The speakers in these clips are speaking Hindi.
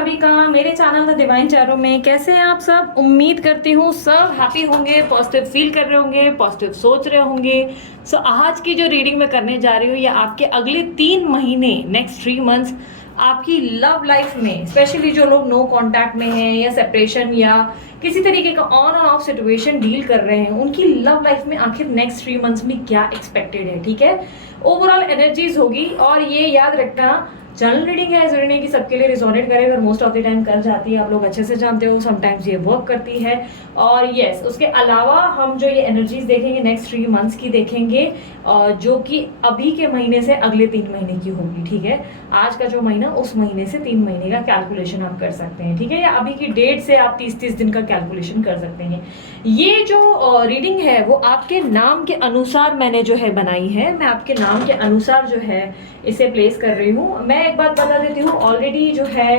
सभी का मेरे चैनल द डिवाइन टैरो में। कैसे हैं आप सब? उम्मीद करती हूँ सब हैप्पी होंगे, पॉजिटिव फील कर रहे होंगे, पॉजिटिव सोच रहे होंगे। सो आज की जो रीडिंग मैं करने जा रही हूँ ये आपके अगले 3 महीने, नेक्स्ट 3 मंथ्स आपकी लव लाइफ में, स्पेशली जो लोग नो कांटेक्ट में हैं या सेपरेशन या किसी तरीके का ऑन और ऑफ सिचुएशन डील कर रहे हैं, उनकी लव लाइफ में आखिर नेक्स्ट 3 मंथ्स में क्या एक्सपेक्टेड है। ठीक है, ओवरऑल एनर्जीज होगी। और ये याद रखना, जनरल रीडिंग है, जरूरी नहीं कि सबके लिए रिजोनेट करे, अगर मोस्ट ऑफ द टाइम कर जाती है, आप लोग अच्छे से जानते हो, समटाइम्स ये वर्क करती है। और यस, उसके अलावा हम जो ये एनर्जीज देखेंगे नेक्स्ट 3 मंथ्स की देखेंगे, जो कि अभी के महीने से अगले 3 महीने की होगी। ठीक है, आज का जो महीना उस महीने से 3 महीने का कैलकुलेशन आप कर सकते हैं। ठीक है, या अभी की डेट से आप 30-30 दिन का कैलकुलेशन कर सकते हैं। ये जो रीडिंग है वो आपके नाम के अनुसार मैंने जो है बनाई है, मैं आपके नाम के अनुसार जो है इसे प्लेस कर रही हूँ। मैं एक बात बता देती हूँ, ऑलरेडी जो है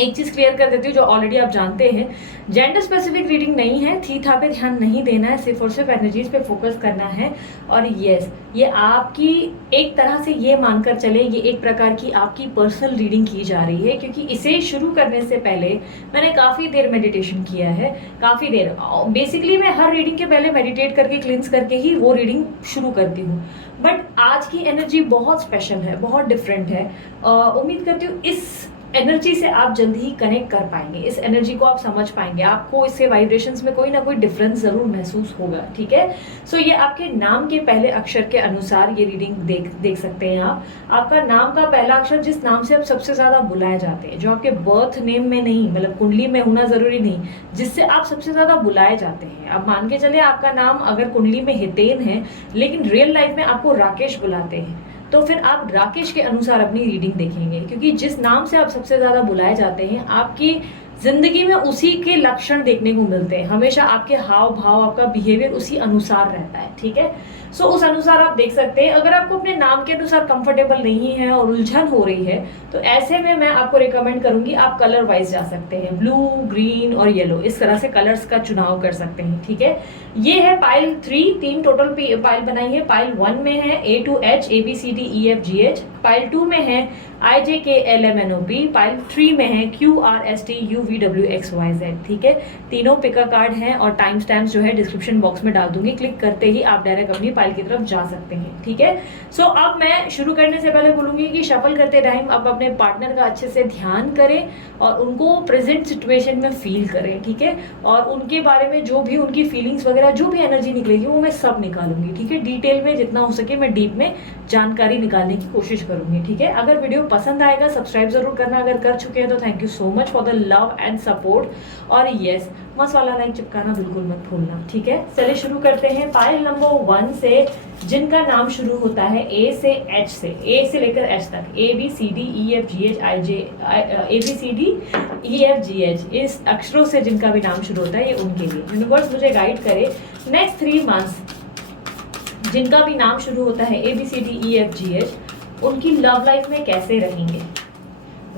एक चीज क्लियर कर देती हूँ जो ऑलरेडी आप जानते हैं, जेंडर स्पेसिफिक रीडिंग नहीं है, थी था पे ध्यान नहीं देना है, सिर्फ और सिर्फ एनर्जीज पे फोकस करना है। और यस, ये आपकी एक तरह से ये मानकर चले, ये एक प्रकार की आपकी पर्सनल रीडिंग की जा रही है, क्योंकि इसे शुरू करने से पहले मैंने काफ़ी देर मेडिटेशन किया है, काफ़ी देर। बेसिकली मैं हर रीडिंग के पहले मेडिटेट करके, क्लिंस करके ही वो रीडिंग शुरू करती हूँ। बट आज की एनर्जी बहुत स्पेशल है, बहुत डिफरेंट है। उम्मीद करती हूँ इस एनर्जी से आप जल्दी ही कनेक्ट कर पाएंगे, इस एनर्जी को आप समझ पाएंगे, आपको इससे वाइब्रेशंस में कोई ना कोई डिफरेंस जरूर महसूस होगा। ठीक है, सो ये आपके नाम के पहले अक्षर के अनुसार ये रीडिंग देख सकते हैं आप। आपका नाम का पहला अक्षर जिस नाम से आप सबसे ज्यादा बुलाए जाते हैं, जो आपके बर्थ नेम में नहीं, मतलब कुंडली में होना जरूरी नहीं, जिससे आप सबसे ज्यादा बुलाए जाते हैं। अब मान के चले आपका नाम अगर कुंडली में हितेन है, लेकिन रियल लाइफ में आपको राकेश बुलाते हैं, तो फिर आप राकेश के अनुसार अपनी रीडिंग देखेंगे, क्योंकि जिस नाम से आप सबसे ज्यादा बुलाए जाते हैं, आपकी जिंदगी में उसी के लक्षण देखने को मिलते हैं। हमेशा आपके हाव भाव, आपका बिहेवियर उसी अनुसार रहता है। ठीक है, सो उस अनुसार आप देख सकते हैं। अगर आपको अपने नाम के अनुसार कंफर्टेबल नहीं है और उलझन हो रही है, तो ऐसे में मैं आपको रिकमेंड करूंगी आप कलर वाइज जा सकते हैं, ब्लू, ग्रीन और येलो, इस तरह से कलर्स का चुनाव कर सकते हैं। ठीक है, ये है पाइल 3 टोटल पाइल बनाई है। पाइल 1 में है A to H, ABCDEFGH। Pile 2 में है IJKLMNOP। पाइल 3 में है QRSTUVWXYZ। ठीक है, तीनों पिका कार्ड हैं और टाइम स्टैम्प्स जो है डिस्क्रिप्शन बॉक्स में डाल दूंगी, क्लिक करते ही आप डायरेक्ट अपनी पाइल की तरफ जा सकते हैं। ठीक है, सो अब मैं शुरू करने से पहले बोलूंगी कि शफल करते टाइम आप अपने पार्टनर का अच्छे से ध्यान करें और उनको प्रेजेंट सिचुएशन में फील करें। ठीक है, और उनके बारे में जो भी उनकी फीलिंग्स वगैरह, जो भी एनर्जी निकलेगी वो मैं सब निकालूंगी। ठीक है, डिटेल में जितना हो सके मैं डीप में जानकारी निकालने की कोशिश करूंगी। ठीक है, अगर वीडियो पसंद आएगा सब्सक्राइब जरूर करना, अगर कर चुके हैं तो thank you so much for the love and support. और यस, मस्त वाला लाइक चिपकाना बिल्कुल मत भूलना। ठीक है, चलिए शुरू करते हैं। पाइल नंबर 1 से जिनका नाम शुरू होता है A से H से, A से लेकर H तक, ABCDEFGH, इस अक्षरों से जिनका भी नाम शुरू होता है, ये उनके लिए यूनिवर्स मुझे गाइड करे नेक्स्ट 3 मंथ्स जिनका भी नाम शुरू होता है ABCDEFGH, उनकी लव लाइफ में कैसे रहेंगे।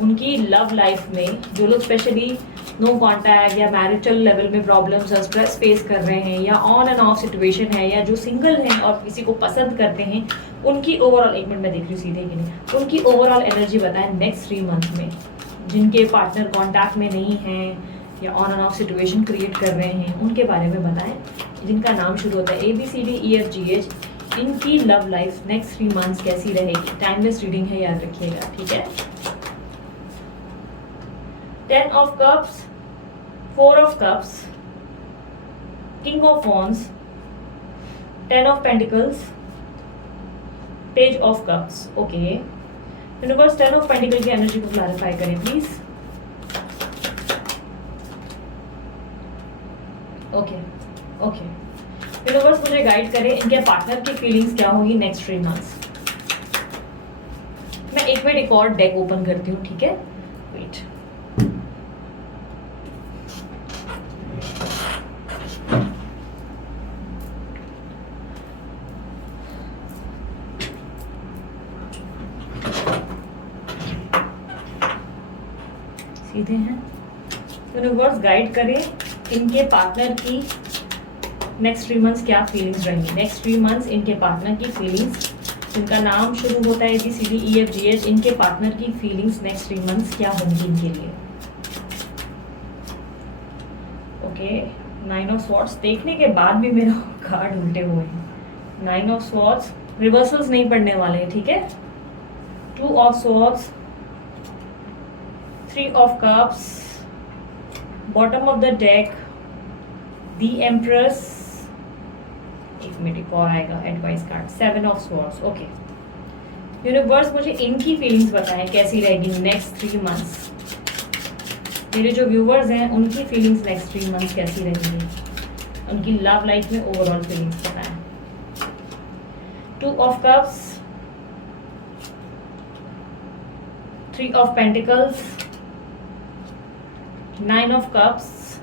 उनकी लव लाइफ में जो लोग स्पेशली नो कांटेक्ट या मैरिटल लेवल में प्रॉब्लम्स और स्ट्रेस फेस कर रहे हैं, या ऑन एंड ऑफ सिचुएशन है, या जो सिंगल हैं और किसी को पसंद करते हैं, उनकी ओवरऑल, एक मिनट मैं देख रही हूँ सीधे कि नहीं, उनकी ओवरऑल एनर्जी बताएं नेक्स्ट 3 मंथ में। जिनके पार्टनर कांटेक्ट में नहीं हैं या on end of situation create कर रहे हैं, उनके बारे में बताएं। जिनका नाम शुरू होता है ABCDEFGH, इनकी लव लाइफ नेक्स्ट 3 मंथ्स कैसी रहेगी। टाइमलेस रीडिंग है, याद रखिएगा। ठीक है, 10 of Cups, 4 of Cups, King of Wands, 10 of Pentacles, Page of Cups। Okay, universe 10 of Pentacles की एनर्जी को क्लैरिफाई करें प्लीज। ओके, यूनिवर्स मुझे गाइड करें इनके पार्टनर की फीलिंग्स क्या होंगी नेक्स्ट 3 मंथ्स। मैं एक मिनट एक और डेक ओपन करती हूँ। ठीक है, वेट। सीधे हैं, यूनिवर्स गाइड करें इनके पार्टनर की नेक्स्ट 3 मंथ्स क्या फीलिंग्स रहेंगी। नेक्स्ट 3 मंथ्स इनके पार्टनर की फीलिंग्स जिनका नाम शुरू होता है ABCDEFGH, इनके पार्टनर की फीलिंग्स नेक्स्ट 3 मंथ्स क्या होंगी इनके लिए। ओके, 9 ऑफ स्वॉर्ड्स देखने के बाद भी मेरा कार्ड उल्टे हुए हैं। 9 ऑफ स्वॉर्ड्स, रिवर्सल्स नहीं पढ़ने वाले हैं, ठीक है। 2 of swords, 3 of cups, bottom of the deck, the empress, एक मिनट एक और आएगा advice card, 7 of swords. Okay, universe मुझे इनकी फीलिंग्स बताएं कैसी रहेगी नेक्स्ट 3 मंथ्स। मेरे जो व्यूवर्स हैं उनकी फीलिंग्स नेक्स्ट 3 मंथ्स कैसी रहेंगी, उनकी लव लाइफ में ओवरऑल फीलिंग्स बताएं। 2 of cups, 3 of pentacles, 9 of cups,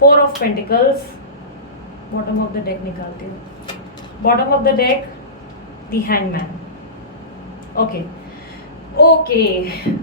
4 of pentacles, bottom of the deck निकालती हूँ, bottom of the deck, the hangman. Okay okay,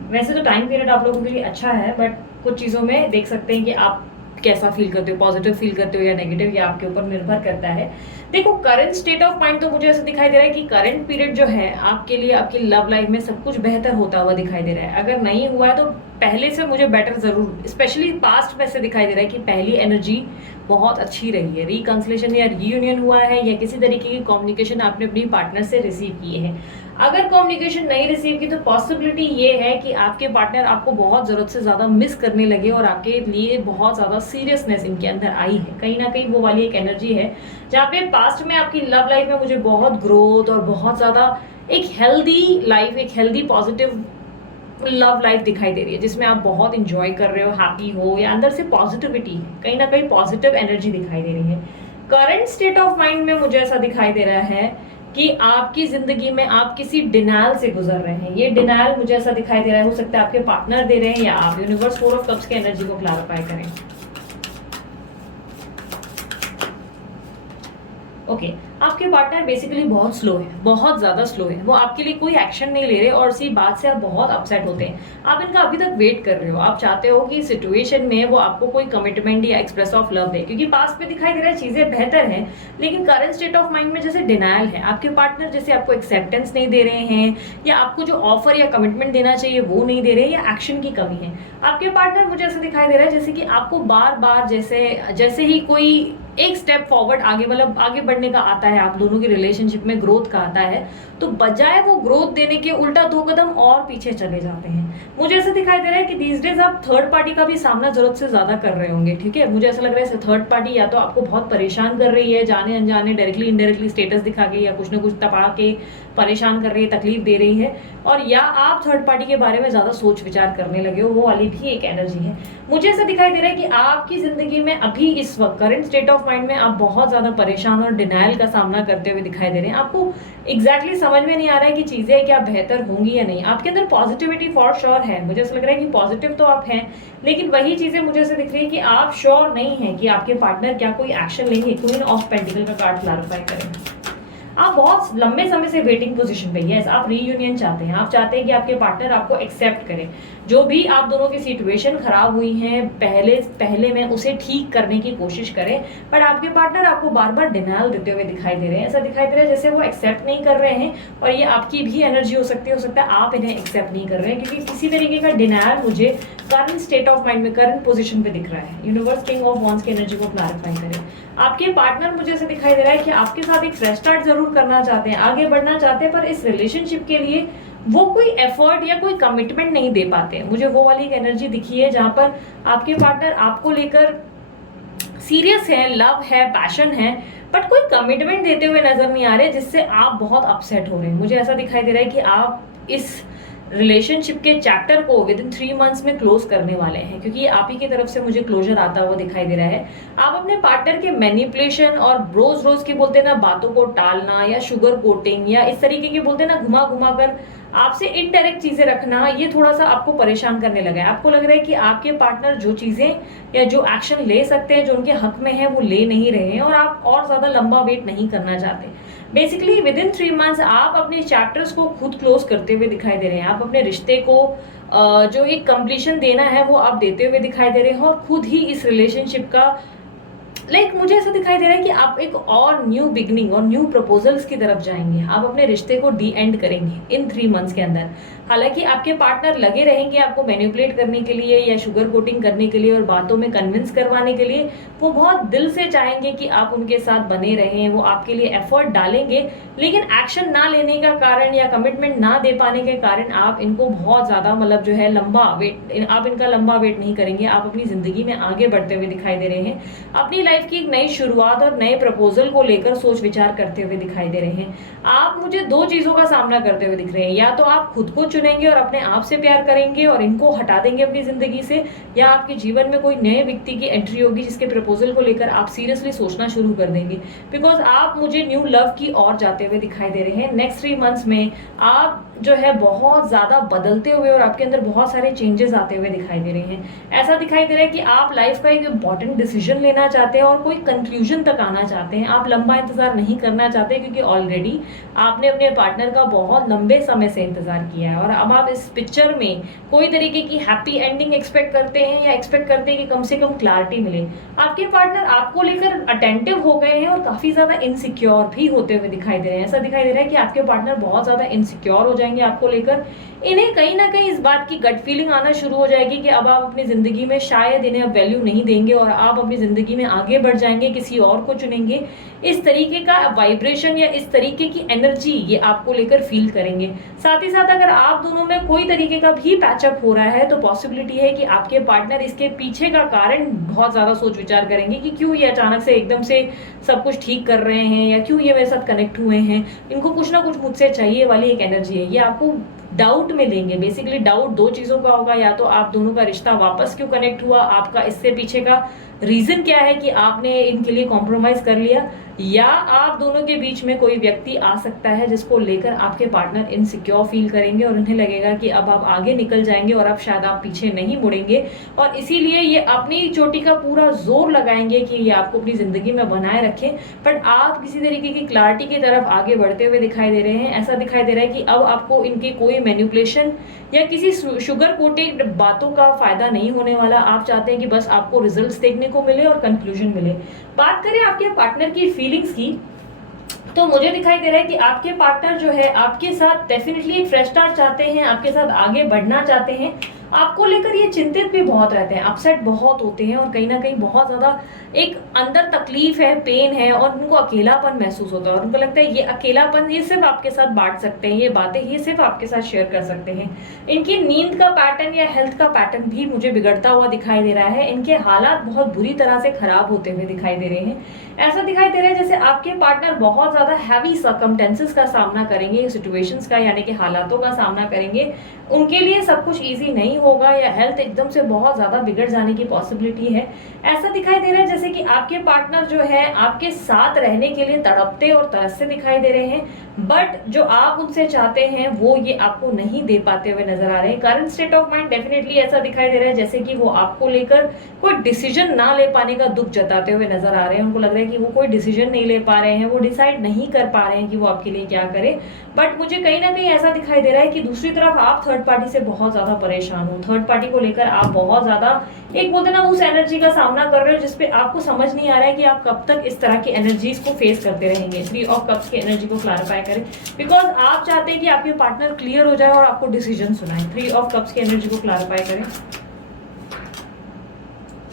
वैसे तो टाइम पीरियड आप लोगों के लिए अच्छा है, बट कुछ चीज़ों में देख सकते हैं कि आप कैसा फील करते हो, पॉजिटिव फील करते हो या नेगेटिव, ये आपके ऊपर निर्भर करता है। देखो, करंट स्टेट ऑफ माइंड तो मुझे ऐसा दिखाई दे रहा है कि करंट पीरियड जो है आपके लिए आपकी लव लाइफ में सब कुछ बेहतर होता हुआ दिखाई दे रहा है। अगर नहीं हुआ है तो पहले से मुझे बेटर जरूर, स्पेशली पास्ट में से दिखाई दे रहा है कि पहली एनर्जी बहुत अच्छी रही है, रिकंसिलेशन या रीयूनियन हुआ है, या किसी तरीके की कम्युनिकेशन आपने अपनी पार्टनर से रिसीव की है। अगर कम्युनिकेशन नहीं रिसीव की तो पॉसिबिलिटी ये है कि आपके पार्टनर आपको बहुत ज़रूरत से ज़्यादा मिस करने लगे और आपके लिए बहुत ज़्यादा सीरियसनेस इनके अंदर आई है। कहीं ना कहीं वो वाली एक एनर्जी है जहाँ पे पास्ट में आपकी लव लाइफ में मुझे बहुत ग्रोथ और बहुत ज़्यादा एक हेल्दी लाइफ, एक हेल्दी पॉजिटिव लव लाइफ दिखाई दे रही है, जिसमें आप बहुत इंजॉय कर रहे हो, हैप्पी हो, या अंदर से पॉजिटिविटी है, कहीं ना कहीं पॉजिटिव एनर्जी दिखाई दे रही है। करंट स्टेट ऑफ माइंड में मुझे ऐसा दिखाई दे रहा है कि आपकी जिंदगी में आप किसी डिनायल से गुजर रहे हैं। ये डिनायल मुझे ऐसा दिखाई दे रहा है, हो सकता है आपके पार्टनर दे रहे हैं या आप। यूनिवर्स 4 ऑफ कप्स की एनर्जी को क्लैरिफाई करें। ओके, आपके पार्टनर बेसिकली बहुत स्लो है, बहुत ज़्यादा स्लो है, वो आपके लिए कोई एक्शन नहीं ले रहे और इसी बात से आप बहुत अपसेट होते हैं। आप इनका अभी तक वेट कर रहे हो, आप चाहते हो कि सिचुएशन में वो आपको कोई कमिटमेंट या एक्सप्रेस ऑफ लव दे, क्योंकि पास्ट में दिखाई दे रहा है चीज़ें बेहतर हैं, लेकिन करंट स्टेट ऑफ माइंड में जैसे डिनायल है। आपके पार्टनर जैसे आपको एक्सेप्टेंस नहीं दे रहे हैं, या आपको जो ऑफर या कमिटमेंट देना चाहिए वो नहीं दे रहे, या एक्शन की कमी है। आपके पार्टनर मुझे ऐसा दिखाई दे रहा है जैसे कि आपको बार बार जैसे ही कोई एक स्टेप फॉरवर्ड आगे, मतलब आगे बढ़ने का आता है, आप दोनों की रिलेशनशिप में ग्रोथ का आता है, तो बजाय वो ग्रोथ देने के उल्टा 2 कदम और पीछे चले जाते हैं। मुझे ऐसा दिखाई दे रहा है कि दीज डेज आप थर्ड पार्टी का भी सामना जरूरत से ज्यादा कर रहे होंगे, ठीक है। मुझे ऐसा लग रहा है थर्ड पार्टी या तो आपको बहुत परेशान कर रही है, जाने अनजाने, डायरेक्टली इनडायरेक्टली स्टेटस दिखा के या कुछ ना कुछ तपा के परेशान कर रही है, तकलीफ दे रही है, और या आप थर्ड पार्टी के बारे में ज्यादा सोच विचार करने लगे हो, वो वाली भी एक एनर्जी है। मुझे ऐसा दिखाई दे रहा है कि आपकी जिंदगी में अभी इस वक्त करंट स्टेट ऑफ माइंड में आप बहुत ज्यादा परेशान और डिनायल का सामना करते हुए दिखाई दे रहे हैं। आपको एग्जैक्टली समझ में नहीं आ रहा है कि चीजें क्या बेहतर होंगी या नहीं। आपके अंदर पॉजिटिविटी फॉर श्योर है, मुझे ऐसा लग रहा है कि पॉजिटिव तो आप हैं, लेकिन वही चीजें मुझे ऐसे दिख रही है कि आप श्योर नहीं है कि आपके पार्टनर क्या कोई एक्शन लेंगे। क्वीन ऑफ पेंटिकल का कार्ड क्लैरिफाई करें। आप बहुत लंबे समय से वेटिंग पोजीशन पे है, आप रीयूनियन चाहते हैं, आप चाहते हैं कि आपके पार्टनर आपको एक्सेप्ट करें। जो भी आप दोनों की सिचुएशन खराब हुई है पहले में उसे ठीक करने की कोशिश करें, पर आपके पार्टनर आपको बार बार डिनायल देते हुए दिखाई दे रहे हैं। ऐसा दिखाई दे रहा है जैसे वो एक्सेप्ट नहीं कर रहे हैं, और ये आपकी भी एनर्जी हो सकती है, हो सकता है आप इन्हें एक्सेप्ट नहीं कर रहे हैं, क्योंकि किसी तरीके का डिनायल मुझे करंट स्टेट ऑफ माइंड में, करंट पोजिशन पे दिख रहा है। यूनिवर्स किंग ऑफ वॉन्ड्स की एनर्जी को क्लैरिफाई करें। आपके पार्टनर मुझे ऐसे दिखाई दे रहा है कि आपके साथ एक फ्रेश स्टार्ट जरूर करना चाहते हैं, आगे बढ़ना चाहते हैं, पर इस रिलेशनशिप के लिए वो कोई एफर्ट या कोई कमिटमेंट नहीं दे पाते हैं। मुझे वो वाली एक एनर्जी दिखी है जहां पर आपके पार्टनर आपको लेकर सीरियस है, लव है, पैशन है, बट कोई कमिटमेंट देते हुए नजर नहीं आ रहे, जिससे आप बहुत अपसेट हो रहे हैं। मुझे ऐसा दिखाई दे रहा है कि आप इस रिलेशनशिप के चैप्टर को विद इन 3 मंथ्स में क्लोज करने वाले हैं, क्योंकि आप ही की तरफ से मुझे क्लोजर आता हुआ दिखाई दे रहा है। आप अपने पार्टनर के मैनिपुलेशन और रोज की बोलते हैं ना बातों को टालना, या शुगर कोटिंग, या इस तरीके की बोलते हैं ना घुमा घुमा कर आपसे इनडायरेक्ट चीजें रखना, ये थोड़ा सा आपको परेशान करने लगा है। आपको लग रहा है कि आपके पार्टनर जो चीजें या जो एक्शन ले सकते हैं, जो उनके हक में है, वो ले नहीं रहे हैं, और आप और ज्यादा लंबा वेट नहीं करना चाहते। बेसिकली विद इन 3 मंथ्स आप अपने चैप्टर्स को खुद क्लोज करते हुए दिखाई दे रहे हैं। आप अपने रिश्ते को जो एक कंप्लीशन देना है वो आप देते हुए दिखाई दे रहे हैं, और खुद ही इस रिलेशनशिप का मुझे ऐसा दिखाई दे रहा है कि आप एक और न्यू बिगनिंग और न्यू प्रपोजल्स की तरफ जाएंगे। आप अपने रिश्ते को डी एंड करेंगे इन 3 मंथ्स के अंदर। हालांकि आपके पार्टनर लगे रहेंगे आपको मैनिपुलेट करने के लिए या शुगर कोटिंग करने के लिए और बातों में कन्विंस करवाने के लिए। वो बहुत दिल से चाहेंगे कि आप उनके साथ बने रहें, वो आपके लिए एफर्ट डालेंगे, लेकिन एक्शन ना लेने का कारण या कमिटमेंट ना दे पाने के कारण आप इनको बहुत ज्यादा मतलब जो है लंबा वेट, आप इनका लंबा वेट नहीं करेंगे। आप अपनी जिंदगी में आगे बढ़ते हुए दिखाई दे रहे हैं, अपनी लाइफ की एक नई शुरुआत और नए प्रपोजल को लेकर सोच विचार करते हुए दिखाई दे रहे हैं। आप मुझे 2 चीजों का सामना करते हुए दिख रहे हैं, या तो आप खुद को चुनेंगे और अपने आप से प्यार करेंगे और इनको हटा देंगे अपनी जिंदगी से, या आपके जीवन में कोई नए व्यक्ति की एंट्री होगी जिसके प्रपोजल को लेकर आप सीरियसली सोचना शुरू कर देंगे। बिकॉज आप मुझे न्यू लव की ओर जाते हुए दिखाई दे रहे हैं। नेक्स्ट 3 मंथ्स में आप जो है बहुत ज्यादा बदलते हुए और आपके अंदर बहुत सारे चेंजेस आते हुए दिखाई दे रहे हैं। ऐसा दिखाई दे रहा है कि आप लाइफ का एक इंपॉर्टेंट डिसीजन लेना चाहते हैं और कोई कंक्लूजन तक आना चाहते हैं। आप लंबा इंतजार नहीं करना चाहते, क्योंकि ऑलरेडी आपने अपने पार्टनर का बहुत लंबे समय से इंतजार किया है और अब आप इस पिक्चर में कोई तरीके की हैप्पी एंडिंग एक्सपेक्ट करते हैं, या एक्सपेक्ट करते हैं कि कम से कम क्लैरिटी मिले। आपके पार्टनर आपको लेकर अटेंटिव हो गए हैं और काफी ज्यादा इनसिक्योर भी होते हुए दिखाई दे रहे हैं। ऐसा दिखाई दे रहा है कि आपके पार्टनर बहुत ज्यादा इनसिक्योर हो जाएंगे आपको लेकर। इन्हें कहीं ना कहीं इस बात की गट फीलिंग आना शुरू हो जाएगी कि अब आप अपनी जिंदगी में शायद इन्हें अब वैल्यू नहीं देंगे और आप अपनी जिंदगी में आगे बढ़ जाएंगे, किसी और को चुनेंगे। इस तरीके का वाइब्रेशन या इस तरीके की एनर्जी ये आपको लेकर फील करेंगे। साथ ही साथ अगर आप दोनों में कोई तरीके का भी पैचअप हो रहा है तो पॉसिबिलिटी है कि आपके पार्टनर इसके पीछे का कारण बहुत ज्यादा सोच विचार करेंगे कि क्यों ये अचानक से एकदम से सब कुछ ठीक कर रहे हैं, या क्यों ये मेरे साथ कनेक्ट हुए हैं, इनको कुछ ना कुछ मुझसे चाहिए वाली एक एनर्जी है। ये आपको डाउट में लेंगे। बेसिकली डाउट 2 चीजों का होगा, या तो आप दोनों का रिश्ता वापस क्यों कनेक्ट हुआ, आपका इससे पीछे का रीजन क्या है कि आपने इनके लिए कॉम्प्रोमाइज कर लिया, या आप दोनों के बीच में कोई व्यक्ति आ सकता है जिसको लेकर आपके पार्टनर इनसिक्योर फील करेंगे और उन्हें लगेगा कि अब आप आगे निकल जाएंगे और अब शायद आप पीछे नहीं मुड़ेंगे, और इसीलिए ये अपनी चोटी का पूरा जोर लगाएंगे कि ये आपको अपनी जिंदगी में बनाए रखें। बट आप किसी तरीके की क्लैरिटी की तरफ आगे बढ़ते हुए दिखाई दे रहे हैं। ऐसा दिखाई दे रहा है कि अब आपको इनके कोई मैनिपुलेशन या किसी शुगर कोटेड बातों का फायदा नहीं होने वाला। आप चाहते हैं कि बस आपको रिजल्ट्स देखने को मिले और कंक्लूजन मिले। बात करें आपके पार्टनर की फीलिंग्स की, तो मुझे दिखाई दे रहा है कि आपके पार्टनर जो है आपके साथ डेफिनेटली एक फ्रेश स्टार्ट चाहते हैं, आपके साथ आगे बढ़ना चाहते हैं। आपको लेकर ये चिंतित भी बहुत रहते हैं, अपसेट बहुत होते हैं और कहीं ना कहीं बहुत ज्यादा एक अंदर तकलीफ है, पेन है और उनको अकेलापन महसूस होता है और उनको लगता है ये अकेलापन ये सिर्फ आपके साथ बांट सकते हैं, ये बातें ये सिर्फ आपके साथ शेयर कर सकते हैं। इनकी नींद का पैटर्न या हेल्थ का पैटर्न भी मुझे बिगड़ता हुआ दिखाई दे रहा है। इनके हालात बहुत बुरी तरह से खराब होते हुए दिखाई दे रहे हैं। ऐसा दिखाई दे रहा है जैसे आपके पार्टनर बहुत ज्यादा हैवी सर्कमटेंसेस का सामना करेंगे, सिचुएशंस का यानी कि हालातों का सामना करेंगे। उनके लिए सब कुछ इजी नहीं होगा या हेल्थ एकदम से बहुत ज्यादा बिगड़ जाने की पॉसिबिलिटी है। ऐसा दिखाई दे रहा है जैसे कि आपके पार्टनर जो है आपके साथ रहने के लिए तड़पते और तरसते दिखाई दे रहे हैं, बट जो आप उनसे चाहते हैं वो ये आपको नहीं दे पाते हुए नजर आ रहे हैं। Current state of mind definitely ऐसा दिखाई दे रहा है जैसे कि वो आपको लेकर कोई डिसीजन ना ले पाने का दुख जताते हुए नजर आ रहे हैं। उनको लग रहा है कि वो कोई डिसीजन नहीं ले पा रहे हैं, वो डिसाइड नहीं कर पा रहे हैं कि वो आपके लिए क्या करे। बट मुझे कहीं ना कहीं ऐसा दिखाई दे रहा है कि दूसरी तरफ आप थर्ड पार्टी से बहुत ज्यादा परेशान हो, थर्ड पार्टी को लेकर आप बहुत ज्यादा एक बोलते ना उस एनर्जी का सामना कर रहे हो जिसपे आपको समझ नहीं आ रहा है कि आप कब तक इस तरह की एनर्जीज को फेस करते रहेंगे। 3 ऑफ कप्स की एनर्जी को क्लैरिफाई करें, बिकॉज आप चाहते हैं कि आपके पार्टनर क्लियर हो जाए और आपको डिसीजन सुनाए। 3 ऑफ कप्स की एनर्जी को क्लैरिफाई करें।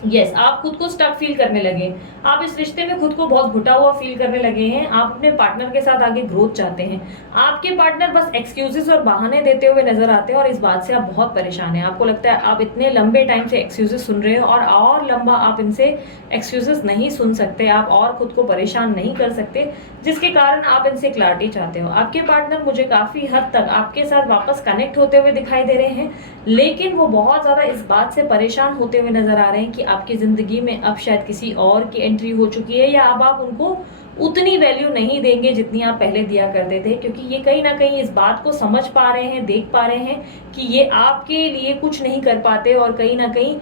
यस, आप खुद को स्टक फील करने लगे, आप इस रिश्ते में खुद को बहुत घुटा हुआ फील करने लगे हैं। आप अपने पार्टनर के साथ आगे ग्रोथ चाहते हैं। आपके पार्टनर बस एक्सक्यूजेस और बहाने देते हुए नजर आते हैं और इस बात से आप बहुत परेशान हैं। आपको लगता है आप इतने लंबे टाइम से एक्सक्यूजेस सुन रहे हो और लंबा आप इनसे एक्सक्यूजेस नहीं सुन सकते, आप और खुद को परेशान नहीं कर सकते, जिसके कारण आप इनसे क्लैरिटी चाहते हो। आपके पार्टनर मुझे काफी हद तक आपके साथ वापस कनेक्ट होते हुए दिखाई दे रहे हैं, लेकिन वो बहुत ज्यादा इस बात से परेशान होते हुए नजर आ रहे हैं कि आपकी जिंदगी में अब शायद किसी और की एंट्री हो चुकी है या अब आप उनको उतनी वैल्यू नहीं देंगे जितनी आप पहले दिया करते थे, क्योंकि ये कहीं ना कहीं इस बात को समझ पा रहे हैं, देख पा रहे हैं कि ये आपके लिए कुछ नहीं कर पाते और कहीं ना कहीं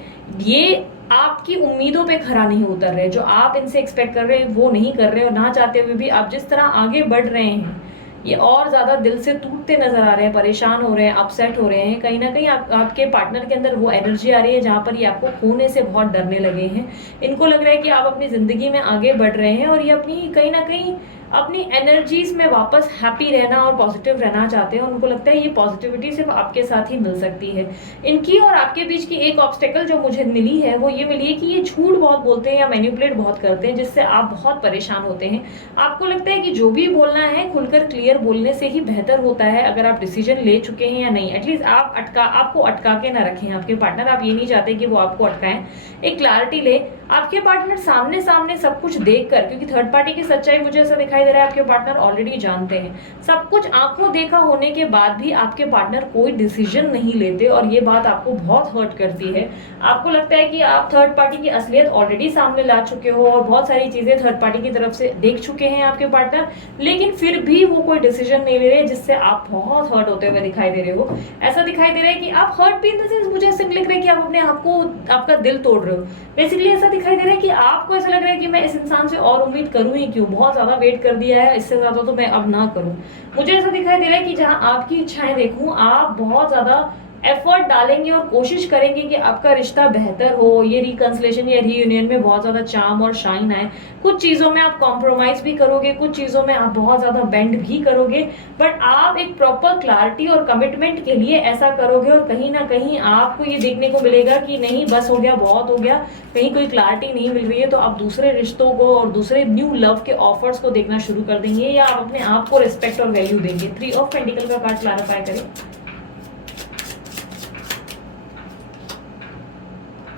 ये आपकी उम्मीदों पे खरा नहीं उतर रहे। जो आप इनसे एक्सपेक्ट कर रहे हैं वो नहीं कर रहे और ना चाहते हुए भी आप जिस तरह आगे बढ़ रहे हैं ये और ज़्यादा दिल से टूटते नज़र आ रहे हैं, परेशान हो रहे हैं, अपसेट हो रहे हैं। कहीं न कहीं आपके पार्टनर के अंदर वो एनर्जी आ रही है जहाँ पर ये आपको खोने से बहुत डरने लगे हैं। इनको लग रहा है कि आप अपनी ज़िंदगी में आगे बढ़ रहे हैं और ये अपनी कहीं न कहीं अपनी एनर्जीज़ में वापस हैप्पी रहना और पॉजिटिव रहना चाहते हैं और उनको लगता है ये पॉजिटिविटी सिर्फ़ आपके साथ ही मिल सकती है। इनकी और आपके बीच की एक ऑब्स्टेकल जो मुझे मिली है वो ये मिली है कि ये झूठ बहुत बोलते हैं या मैनिपुलेट बहुत करते हैं, जिससे आप बहुत परेशान होते हैं। आपको लगता है कि जो भी बोलना है खुलकर क्लियर बोलने से ही बेहतर होता है, अगर आप डिसीजन ले चुके हैं या नहीं। एटलीस्ट आपको अटका के ना रखें आपके पार्टनर, आप ये नहीं चाहते कि वो आपको अटकाएं। एक क्लैरिटी ले आपके पार्टनर सामने सामने सब कुछ देखकर, क्योंकि थर्ड पार्टी की सच्चाई मुझे ऐसा दिखाई दे रहा है आपके पार्टनर ऑलरेडी जानते हैं। सब कुछ आंखों देखा होने के बाद भी आपके पार्टनर कोई डिसीजन नहीं लेते और ये बात आपको बहुत हर्ट करती है। आपको लगता है कि आप थर्ड पार्टी की असलियत ऑलरेडी सामने ला चुके हो और बहुत सारी चीजें थर्ड पार्टी की तरफ से देख चुके हैं आपके पार्टनर, लेकिन फिर भी वो कोई डिसीजन नहीं ले रहे, जिससे आप बहुत हर्ट होते हुए दिखाई दे रहे हो। ऐसा दिखाई दे रहा है कि आप हर्ट भी इन द सेंस, मुझे ऐसे लग रहा है कि आप अपने आप को, आपका दिल तोड़ रहे हो। बेसिकली ऐसा दिखाई दे रहा है कि आपको ऐसा लग रहा है कि मैं इस इंसान से और उम्मीद करूं ही क्यों, बहुत ज्यादा वेट कर दिया है, इससे ज्यादा तो मैं अब ना करूं। मुझे ऐसा दिखाई दे रहा है कि जहां आपकी इच्छाएं देखूं, आप बहुत ज्यादा एफर्ट डालेंगे और कोशिश करेंगे कि आपका रिश्ता बेहतर हो, ये रिकंसिलेशन या रीयूनियन में बहुत ज्यादा चार्म और शाइन आए। कुछ चीजों में आप कॉम्प्रोमाइज भी करोगे, कुछ चीजों में आप बहुत ज्यादा बेंड भी करोगे, बट आप एक प्रॉपर क्लैरिटी और कमिटमेंट के लिए ऐसा करोगे। और कहीं ना कहीं आपको ये देखने को मिलेगा कि नहीं बस हो गया, बहुत हो गया, कहीं कोई क्लैरिटी नहीं मिल रही है, तो आप दूसरे रिश्तों को और दूसरे न्यू लव के ऑफर्स को देखना शुरू कर देंगे, या आप अपने आप को रिस्पेक्ट और वैल्यू देंगे। 3 ऑफ पेंटिकल का कार्ड क्लैरिफाई करें।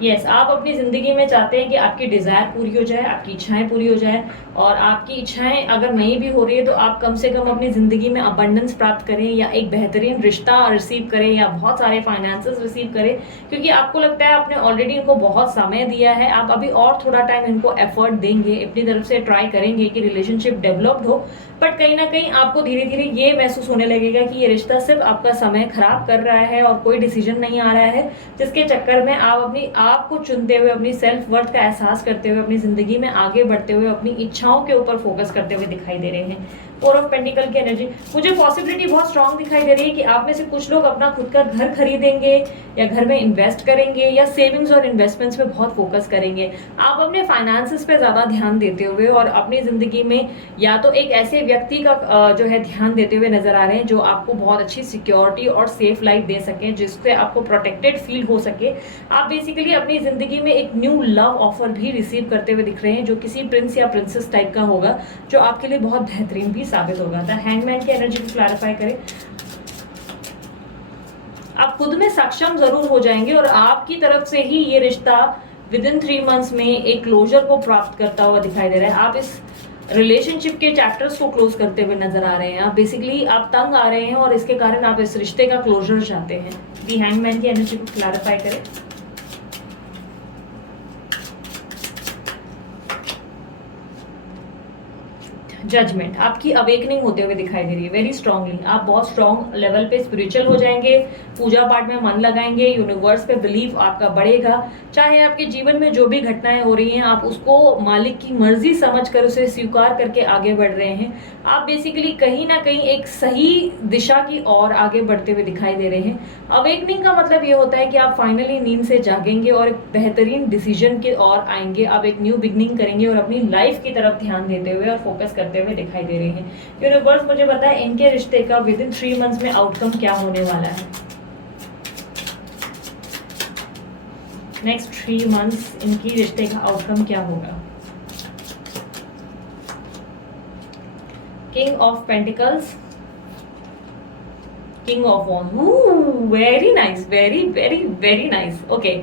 यस, आप अपनी जिंदगी में चाहते हैं कि आपकी डिजायर पूरी हो जाए, आपकी इच्छाएं पूरी हो जाए, और आपकी इच्छाएं अगर नहीं भी हो रही है तो आप कम से कम अपनी जिंदगी में अबंडेंस प्राप्त करें, या एक बेहतरीन रिश्ता रिसीव करें, या बहुत सारे फाइनेंसेस रिसीव करें, क्योंकि आपको लगता है आपने ऑलरेडी इनको बहुत समय दिया है। आप अभी और थोड़ा टाइम इनको एफर्ट देंगे, अपनी तरफ से ट्राई करेंगे कि रिलेशनशिप डेवलप्ड हो, बट कहीं ना कहीं आपको धीरे धीरे ये महसूस होने लगेगा कि ये रिश्ता सिर्फ आपका समय खराब कर रहा है और कोई डिसीजन नहीं आ रहा है, जिसके चक्कर में आप अपनी आप को चुनते हुए, अपनी सेल्फ वर्थ का एहसास करते हुए, अपनी जिंदगी में आगे बढ़ते हुए, अपनी इच्छाओं के ऊपर फोकस करते हुए दिखाई दे रहे हैं। 4 ऑफ पेंटिकल की एनर्जी, मुझे पॉसिबिलिटी बहुत स्ट्रांग दिखाई दे रही है कि आप में से कुछ लोग अपना खुद का घर खरीदेंगे, या घर में इन्वेस्ट करेंगे, या सेविंग्स और इन्वेस्टमेंट्स पे बहुत फोकस करेंगे। आप अपने फाइनेंसेस पे ज्यादा ध्यान देते हुए और अपनी जिंदगी में या तो एक ऐसे व्यक्ति का जो है ध्यान देते हुए नजर आ रहे हैं जो आपको बहुत अच्छी सिक्योरिटी और सेफ लाइफ दे सके, जिससे आपको प्रोटेक्टेड फील हो सके। आप बेसिकली अपनी जिंदगी में एक न्यू लव ऑफर भी रिसीव करते हुए दिख रहे हैं, जो किसी प्रिंस या प्रिंसेस टाइप का होगा, जो आपके लिए बहुत बेहतरीन भी साबित होगा। तो हैंगमैन की एनर्जी को क्लैरिफाई करें। आप खुद में सक्षम जरूर हो जाएंगे और आपकी तरफ से ही ये रिश्ता विद इन 3 मंथ्स में एक क्लोजर को प्राप्त करता हुआ दिखाई दे रहा है। आप इस रिलेशनशिप के चैप्टर्स को क्लोज करते हुए नजर आ रहे हैं। आप बेसिकली आप तंग आ रहे हैं और इसके कारण आप इस रिश्ते का क्लोजर चाहते हैं। दी हैंगमैन की एनर्जी को क्लैरिफाई करें। जजमेंट, आपकी अवेकनिंग होते हुए दिखाई दे रही है वेरी स्ट्रांगली। आप बहुत स्ट्रांग लेवल पे स्पिरिचुअल हो जाएंगे, पूजा पाठ में मन लगाएंगे, यूनिवर्स पे बिलीव आपका बढ़ेगा। चाहे आपके जीवन में जो भी घटनाएं हो रही हैं, आप उसको मालिक की मर्जी समझकर उसे स्वीकार करके आगे बढ़ रहे हैं। आप बेसिकली कहीं ना कहीं एक सही दिशा की ओर आगे बढ़ते हुए दिखाई दे रहे हैं। अवेकनिंग का मतलब ये होता है कि आप फाइनली नींद से जागेंगे और एक बेहतरीन डिसीजन की ओर आएंगे। आप एक न्यू बिगनिंग करेंगे और अपनी लाइफ की तरफ ध्यान देते हुए और फोकस करते हुए दिखाई दे रहे हैं। यूनिवर्स मुझे बताए इनके रिश्ते का विद इन 3 मंथ्स में आउटकम क्या होने वाला है। नेक्स्ट 3 मंथ्स इनकी रिश्ते का आउटकम क्या होगा। King of pentacles, king of wand, very nice, very very very nice. Okay,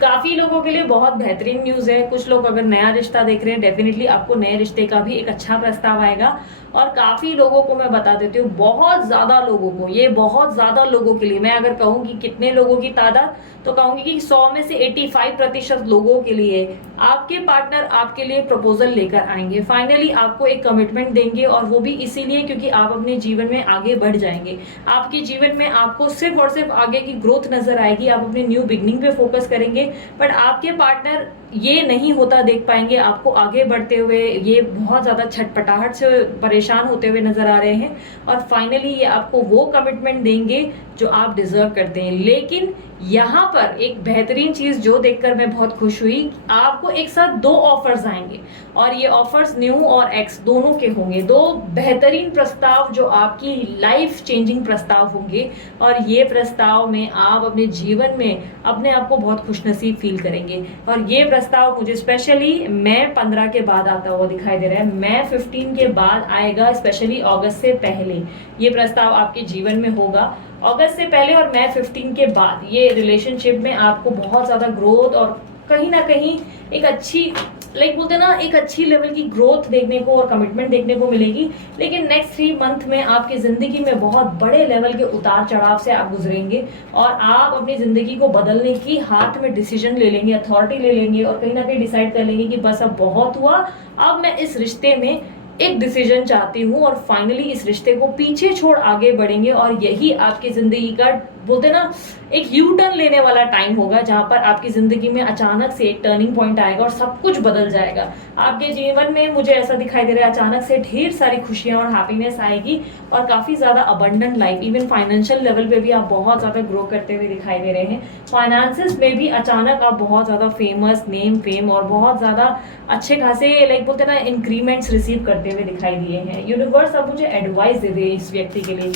काफी लोगों के लिए बहुत बेहतरीन न्यूज है। कुछ लोग अगर नया रिश्ता देख रहे हैं, डेफिनेटली आपको नए रिश्ते का भी एक अच्छा प्रस्ताव आएगा। और काफी लोगों को मैं बता देती हूँ, बहुत ज्यादा लोगों को, ये बहुत ज्यादा लोगों के लिए, मैं अगर कहूंगी कितने लोगों की तादाद, तो कहूंगी कि 100 में से 85% लोगों के लिए आपके पार्टनर आपके लिए प्रपोजल लेकर आएंगे। फाइनली आपको एक कमिटमेंट देंगे, और वो भी इसीलिए क्योंकि आप अपने जीवन में आगे बढ़ जाएंगे। आपके जीवन में आपको सिर्फ और सिर्फ आगे की ग्रोथ नजर आएगी। आप अपनी न्यू बिगनिंग पे फोकस करेंगे, बट आपके पार्टनर ये नहीं होता देख पाएंगे आपको आगे बढ़ते हुए। ये बहुत ज्यादा छटपटाहट से परेशान होते हुए नजर आ रहे हैं, और फाइनली ये आपको वो कमिटमेंट देंगे जो आप डिजर्व करते हैं। लेकिन यहाँ पर एक बेहतरीन चीज जो देखकर मैं बहुत खुश हुई, आपको एक साथ 2 ऑफर्स आएंगे, और ये ऑफर्स न्यू और एक्स दोनों के होंगे। 2 बेहतरीन प्रस्ताव जो आपकी लाइफ चेंजिंग प्रस्ताव होंगे, और ये प्रस्ताव में आप अपने जीवन में अपने आप को बहुत खुशनसीब फील करेंगे। और ये प्रस्ताव मुझे स्पेशली मैं 15 के बाद आता हुआ दिखाई दे रहा है, मैं 15 के बाद आएगा, स्पेशली अगस्त से पहले ये प्रस्ताव आपके जीवन में होगा। अगस्त से पहले और मैं 15 के बाद ये रिलेशनशिप में आपको बहुत ज्यादा ग्रोथ और कहीं ना कहीं एक अच्छी बोलते हैं ना, एक अच्छी लेवल की ग्रोथ देखने को और कमिटमेंट देखने को मिलेगी। लेकिन नेक्स्ट 3 मंथ में आपकी जिंदगी में बहुत बड़े लेवल के उतार चढ़ाव से आप गुजरेंगे, और आप अपनी जिंदगी को बदलने की हाथ में डिसीजन ले लेंगे, अथॉरिटी ले लेंगे, और कहीं ना कहीं डिसाइड कर लेंगे कि बस अब बहुत हुआ, अब मैं इस रिश्ते में एक डिसीजन चाहती हूँ, और फाइनली इस रिश्ते को पीछे छोड़ आगे बढ़ेंगे। और यही आपकी जिंदगी का बोलते ना एक यू टर्न लेने वाला टाइम होगा, जहां पर आपकी जिंदगी में अचानक से एक टर्निंग पॉइंट आएगा और सब कुछ बदल जाएगा आपके जीवन में। मुझे ऐसा दिखाई दे रहा है अचानक से ढेर सारी खुशियां और हैप्पीनेस आएगी, और काफी ज्यादा abundant life, even financial level पे भी आप बहुत ज्यादा ग्रो करते हुए दिखाई दे रहे हैं। फाइनेंसेस में भी अचानक आप बहुत ज्यादा फेमस, नेम, फेम और बहुत ज्यादा अच्छे खासे बोलते ना इंक्रीमेंट्स रिसीव करते हुए दिखाई दिए हैं। यूनिवर्स अब मुझे एडवाइस दे दे इस व्यक्ति के लिए।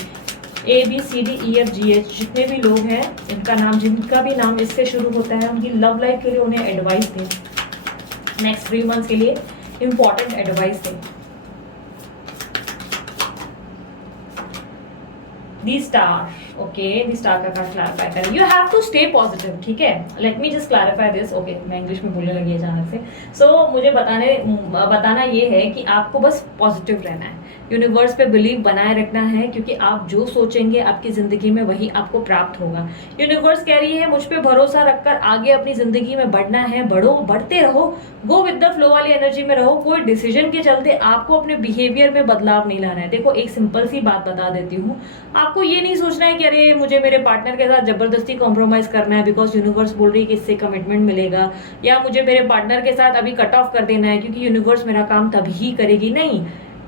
ABCDEFGH जितने भी लोग हैं, इनका नाम, जिनका भी नाम इससे शुरू होता है, उनकी लव लाइफ के लिए उन्हें एडवाइस दें, नेक्स्ट 3 मंथ्स के लिए इंपॉर्टेंट एडवाइस दें। The star, okay, the star का कार्ड क्लैरिफाई करें। You have to stay positive, ठीक है। Let me just clarify this, okay, मैं इंग्लिश में बोलने लगी अचानक से। सो मुझे बताना ये है कि आपको बस पॉजिटिव रहना है, यूनिवर्स पे बिलीव बनाए रखना है, क्योंकि आप जो सोचेंगे आपकी जिंदगी में वही आपको प्राप्त होगा। यूनिवर्स कह रही है मुझ पे भरोसा रखकर आगे अपनी जिंदगी में बढ़ना है, बढ़ो, बढ़ते रहो, गो विद द फ्लो वाली एनर्जी में रहो। कोई डिसीजन के चलते आपको अपने बिहेवियर में बदलाव नहीं लाना है। देखो, एक सिंपल सी बात बता देती हूँ, आपको ये नहीं सोचना है कि अरे मुझे मेरे पार्टनर के साथ जबरदस्ती कॉम्प्रोमाइज करना है बिकॉज यूनिवर्स बोल रही है कि इससे कमिटमेंट मिलेगा, या मुझे मेरे पार्टनर के साथ अभी कट ऑफ कर देना है क्योंकि यूनिवर्स मेरा काम तभी करेगी। नहीं,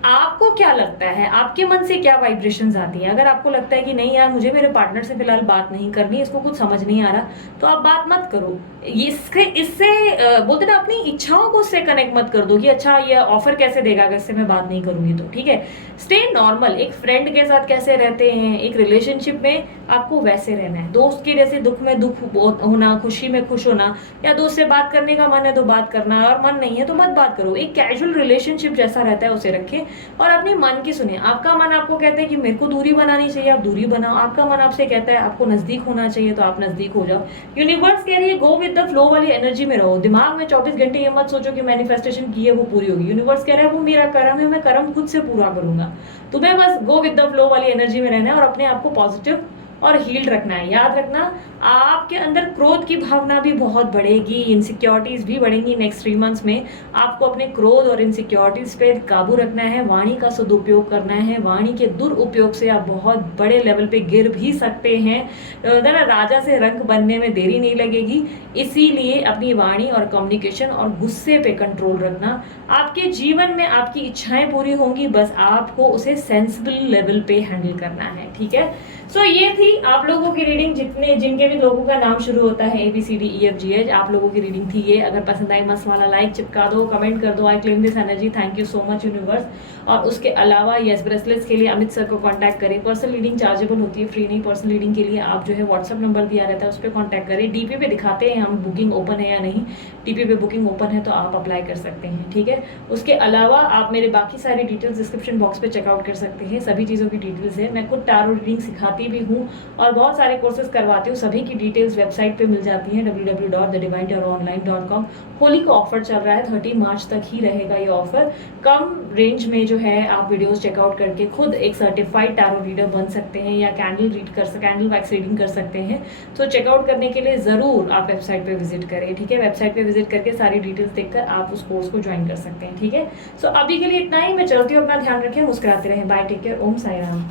आपको क्या लगता है, आपके मन से क्या वाइब्रेशंस आती है। अगर आपको लगता है कि नहीं यार मुझे मेरे पार्टनर से फिलहाल बात नहीं करनी, इसको कुछ समझ नहीं आ रहा, तो आप बात मत करो। इससे बोलते ना अपनी इच्छाओं को उससे कनेक्ट मत कर दो कि अच्छा ये ऑफर कैसे देगा अगर इससे मैं बात नहीं करूंगी तो, ठीक है। स्टे नॉर्मल, एक फ्रेंड के साथ कैसे रहते हैं, एक रिलेशनशिप में आपको वैसे रहना है। दोस्त के जैसे दुख में दुख होना, खुशी में खुश होना, या दोस्त से बात करने का मन है तो बात करना है और मन नहीं है तो मत बात करो। एक कैजुअल रिलेशनशिप जैसा रहता है उसे रखें, और अपने मन की सुने। आपका मन आपको कहता है कि मेरे को दूरी बनानी चाहिए, आप दूरी बनाओ। आपका मन आपसे कहता है आपको नजदीक होना चाहिए, तो आप नजदीक हो जाओ। यूनिवर्स कह रही है गो विद द फ्लो वाली एनर्जी में रहो। दिमाग में 24 घंटे ये मत सोचो कि मैनिफेस्टेशन की है वो पूरी होगी। यूनिवर्स कह रहा है वो मेरा कर्म है, मैं कर्म खुद से पूरा करूंगा। तुम्हें बस गो विद द फ्लो वाली एनर्जी में रहना है और अपने आप को पॉजिटिव और हील्ड रखना है। याद रखना, आपके अंदर क्रोध की भावना भी बहुत बढ़ेगी, इनसिक्योरिटीज भी बढ़ेंगी। नेक्स्ट 3 मंथ्स में आपको अपने क्रोध और इनसिक्योरिटीज पे काबू रखना है, वाणी का सदुपयोग करना है। वाणी के दुरुपयोग से आप बहुत बड़े लेवल पे गिर भी सकते हैं। राजा से रंक बनने में देरी नहीं लगेगी, इसीलिए अपनी वाणी और कम्युनिकेशन और गुस्से पे कंट्रोल रखना। आपके जीवन में आपकी इच्छाएं पूरी होंगी, बस आपको उसे सेंसिबल लेवल पे हैंडल करना है, ठीक है। सो ये थी आप लोगों की रीडिंग, जिनके भी लोगों का नाम शुरू होता है ABCDEFGH, आप लोगों की रीडिंग थी ये। अगर पसंद आई मस्त वाला लाइक चिपका दो, कमेंट कर दो, I claim this energy, thank you so much universe. और उसके अलावा यस ब्रेसलेट्स के लिए अमित सर को कांटेक्ट करें। पर्सनल रीडिंग चार्जेबल होती है, फ्री नहीं। पर्सनल रीडिंग के लिए आप जो है व्हाट्सअप नंबर दिया रहता है उस पर कॉन्टैक्ट करें। DP पे दिखाते हैं हम बुकिंग ओपन है या नहीं। DP पे बुकिंग ओपन है तो आप अप्लाई कर सकते हैं, ठीक है। उसके अलावा आप मेरे बाकी सारी डिटेल्स डिस्क्रिप्शन बॉक्स पे चेकआउट कर सकते हैं, सभी चीज़ों की डिटेल्स है। मैं खुद टैरो रीडिंग सिखाती भी हूँ और बहुत सारे कोर्सेज करवाती हूँ, सभी की डिटेल्स वेबसाइट पे मिल जाती हैं www.thedivinetarotonline.com। होली का ऑफर चल रहा है, 30 मार्च तक ही रहेगा ये ऑफर। कम रेंज में जो है आप वीडियोस चेकआउट करके खुद एक सर्टिफाइड टैरो रीडर बन सकते हैं, या कैंडल वैक्स रीडिंग कर सकते हैं। तो चेकआउट करने के लिए ज़रूर आप वेबसाइट पे विजिट करें, ठीक है। वेबसाइट पे विजिट करके सारी डिटेल्स देखकर आप उस कोर्स को ज्वाइन कर सकते हैं, ठीक है। सो अभी के लिए इतना ही, मैं चलती हूँ, अपना ध्यान रखें, मुस्कुराते रहें, बाय, टेक केयर, ओम साई राम।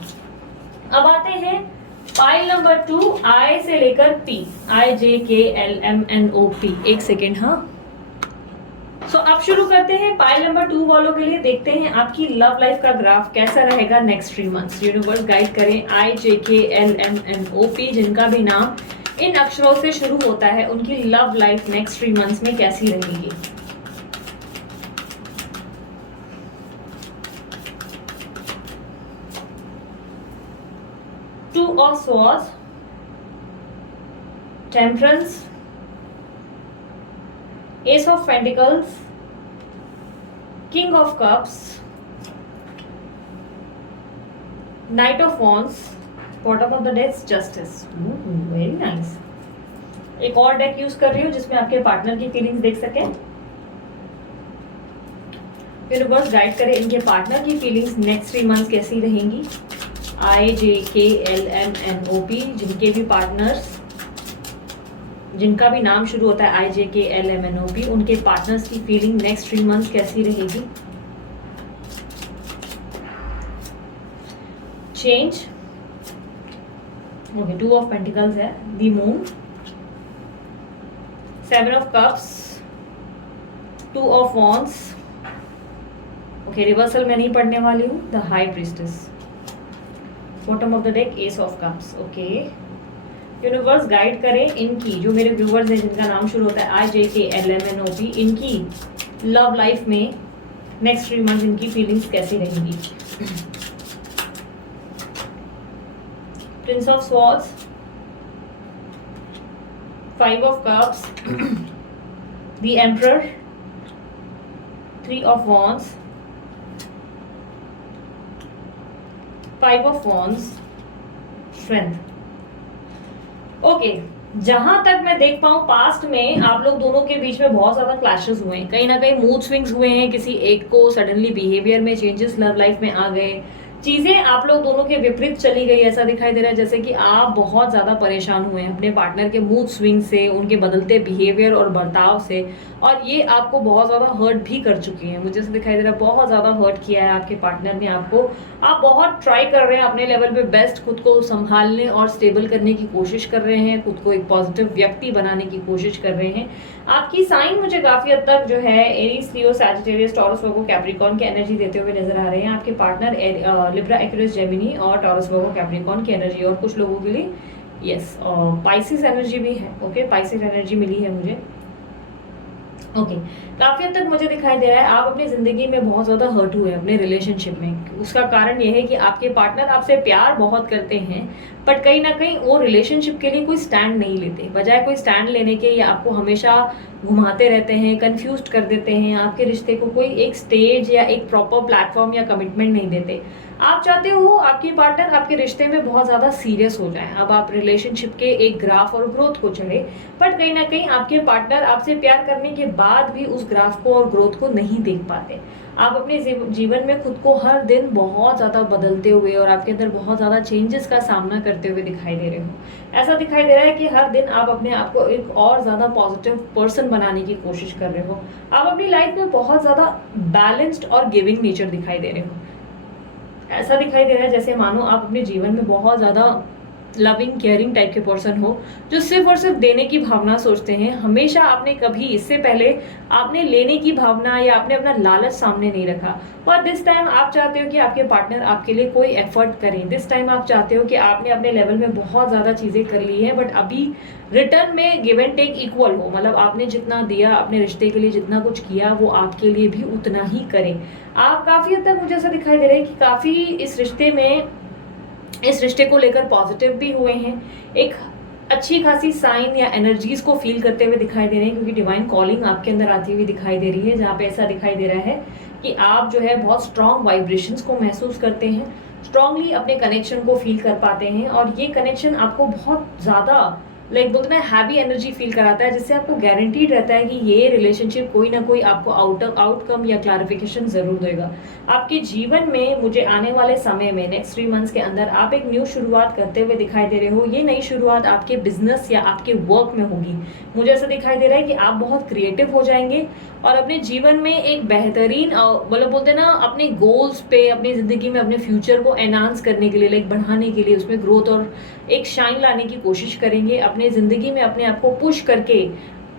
अब आते हैं पाइल नंबर 2, I से लेकर P, IJKLMNOP। एक सेकेंड, हाँ। सो अब शुरू करते हैं पाइल नंबर 2 वालों के लिए। देखते हैं आपकी लव लाइफ का ग्राफ कैसा रहेगा नेक्स्ट 3 मंथ्स। यूनिवर्स गाइड करें। IJKLMNOP जिनका भी नाम इन अक्षरों से शुरू होता है, उनकी लव लाइफ नेक्स्ट 3 मंथ्स में कैसी रहेगी। Two of Swords, Temperance, Ace of Pentacles, King of Cups, Knight of Wands, bottom of the deck Justice. Very nice. एक और डेक यूज कर रही हूँ जिसमें आपके पार्टनर की फीलिंग्स देख सकें। यूनिवर्स गाइड करें इनके पार्टनर की फीलिंग्स नेक्स्ट 3 मंथ्स कैसी रहेंगी। IJKLMNOP जिनके भी पार्टनर्स, जिनका भी नाम शुरू होता है IJKLMNOP, उनके पार्टनर्स की फीलिंग नेक्स्ट 3 मंथ्स कैसी रहेगी। चेंज, ओके, 2 ऑफ पेंटिकल्स है, the moon, 7 of cups, 2 of wands, okay, reversal में नहीं पढ़ने वाली हूँ, the high priestess, bottom of the deck S of cups. Okay, universe guide करें इनकी, जो मेरे व्यूवर्स हैं जिनका नाम शुरू होता है IJKLMNOP, इनकी लव लाइफ में नेक्स्ट 3 मंथ इनकी फीलिंग्स कैसी रहेंगी। Prince of swords, 5 of cups, the emperor, 3 of wands, 5 of wands, strength. Okay, जहां तक मैं देख पाऊं पास्ट में आप लोग दोनों के बीच में बहुत ज्यादा क्लैशेस हुए हैं, कहीं ना कहीं मूड स्विंग्स हुए हैं, किसी एक को सडनली बिहेवियर में चेंजेस लव लाइफ में आ गए, चीजें आप लोग दोनों के विपरीत चली गई, ऐसा दिखाई दे रहा है जैसे कि आप बहुत ज्यादा परेशान हुए हैं अपने पार्टनर के मूड स्विंग से, उनके बदलते बिहेवियर और बर्ताव से, और ये आपको बहुत ज्यादा हर्ट भी कर चुकी हैं। मुझे ऐसा दिखाई दे रहा है बहुत ज्यादा हर्ट किया है आपके पार्टनर ने आपको। आप बहुत ट्राई कर रहे हैं अपने लेवल पे बेस्ट खुद को संभालने और स्टेबल करने की कोशिश कर रहे हैं, खुद को एक पॉजिटिव व्यक्ति बनाने की कोशिश कर रहे हैं। आपकी साइन मुझे काफी हद तक जो है Aries, Leo, Sagittarius, Taurus, Virgo, Capricorn की एनर्जी देते हुए नजर आ रहे हैं। आपके पार्टनर लिब्रा, एक्वेरियस, जेमिनी और टॉरस, वर्गो, कैप्रिकॉर्न की एनर्जी, और कुछ लोगों के लिए यस पाइसिस एनर्जी भी है। ओके, पाइसिस एनर्जी मिली है मुझे। ओके, काफी हद तक मुझे दिखाई दे रहा है आप अपनी जिंदगी में बहुत ज्यादा हर्ट हुए अपने रिलेशनशिप में। उसका कारण यह है कि आपके पार्टनर आपसे प्यार बहुत करते हैं, बट कहीं ना कहीं वो रिलेशनशिप के लिए कोई स्टैंड नहीं लेते। बजाय कोई स्टैंड लेने के, या आपको हमेशा घुमाते रहते हैं, कंफ्यूज कर देते हैं, आपके रिश्ते को कोई एक स्टेज या एक प्रॉपर प्लेटफॉर्म या कमिटमेंट नहीं देते। आप चाहते हो आपकी पार्टनर आपके रिश्ते में बहुत ज्यादा सीरियस हो जाए, अब आप रिलेशनशिप के एक ग्राफ और ग्रोथ को चढ़े, बट कहीं ना कहीं आपके पार्टनर आपसे प्यार करने के बाद भी उस ग्राफ को और ग्रोथ को नहीं देख पाते। आप अपने जीवन में खुद को हर दिन बहुत ज्यादा बदलते हुए और आपके अंदर बहुत ज्यादा चेंजेस का सामना करते हुए दिखाई दे रहे हो। ऐसा दिखाई दे रहा है कि हर दिन आप अपने आप को एक और ज्यादा पॉजिटिव पर्सन बनाने की कोशिश कर रहे हो। आप अपनी लाइफ में बहुत ज्यादा बैलेंस्ड और गिविंग नेचर दिखाई दे रहे हो। ऐसा दिखाई दे रहा है जैसे मानो आप अपने जीवन में बहुत ज्यादा लविंग, केयरिंग टाइप के पर्सन हो, जो सिर्फ और सिर्फ देने की भावना सोचते हैं। हमेशा आपने कभी इससे पहले आपने लेने की भावना या आपने अपना लालच सामने नहीं रखा, पर दिस टाइम आप चाहते हो कि आपके पार्टनर आपके लिए कोई एफर्ट करें। दिस टाइम आप चाहते हो कि आपने अपने लेवल में बहुत ज्यादा चीजें कर ली है, बट अभी रिटर्न में गिव एंड टेक इक्वल हो, मतलब आपने जितना दिया अपने रिश्ते के लिए, जितना कुछ किया, वो आपके लिए भी उतना ही करें। आप काफी हद तक मुझे ऐसा दिखाई दे रहा है कि काफी इस रिश्ते को लेकर पॉजिटिव भी हुए हैं, एक अच्छी खासी साइन या एनर्जीज को फील करते हुए दिखाई दे रहे हैं, क्योंकि डिवाइन कॉलिंग आपके अंदर आती हुई दिखाई दे रही है, जहाँ पे ऐसा दिखाई दे रहा है कि आप जो है बहुत स्ट्रॉन्ग वाइब्रेशंस को महसूस करते हैं, स्ट्रांगली अपने कनेक्शन को फील कर पाते हैं, और ये कनेक्शन आपको बहुत ज्यादा बोलते ना हैवी एनर्जी फील कराता है, जिससे आपको गारंटीड रहता है कि ये रिलेशनशिप कोई ना कोई आपको आउटकम या क्लैरिफिकेशन जरूर देगा। आपके जीवन में मुझे आने वाले समय में नेक्स्ट 3 मंथ्स के अंदर आप एक न्यू शुरुआत करते हुए दिखाई दे रहे हो। ये नई शुरुआत आपके बिजनेस या आपके वर्क में होगी। मुझे ऐसा दिखाई दे रहा है कि आप बहुत क्रिएटिव हो जाएंगे और अपने जीवन में एक बेहतरीन बोलते ना अपने गोल्स पे, अपनी जिंदगी में अपने फ्यूचर को एनहांस करने के लिए, बढ़ाने के लिए, उसमें ग्रोथ और एक शाइन लाने की कोशिश करेंगे। अपने जिंदगी में अपने आप को पुश करके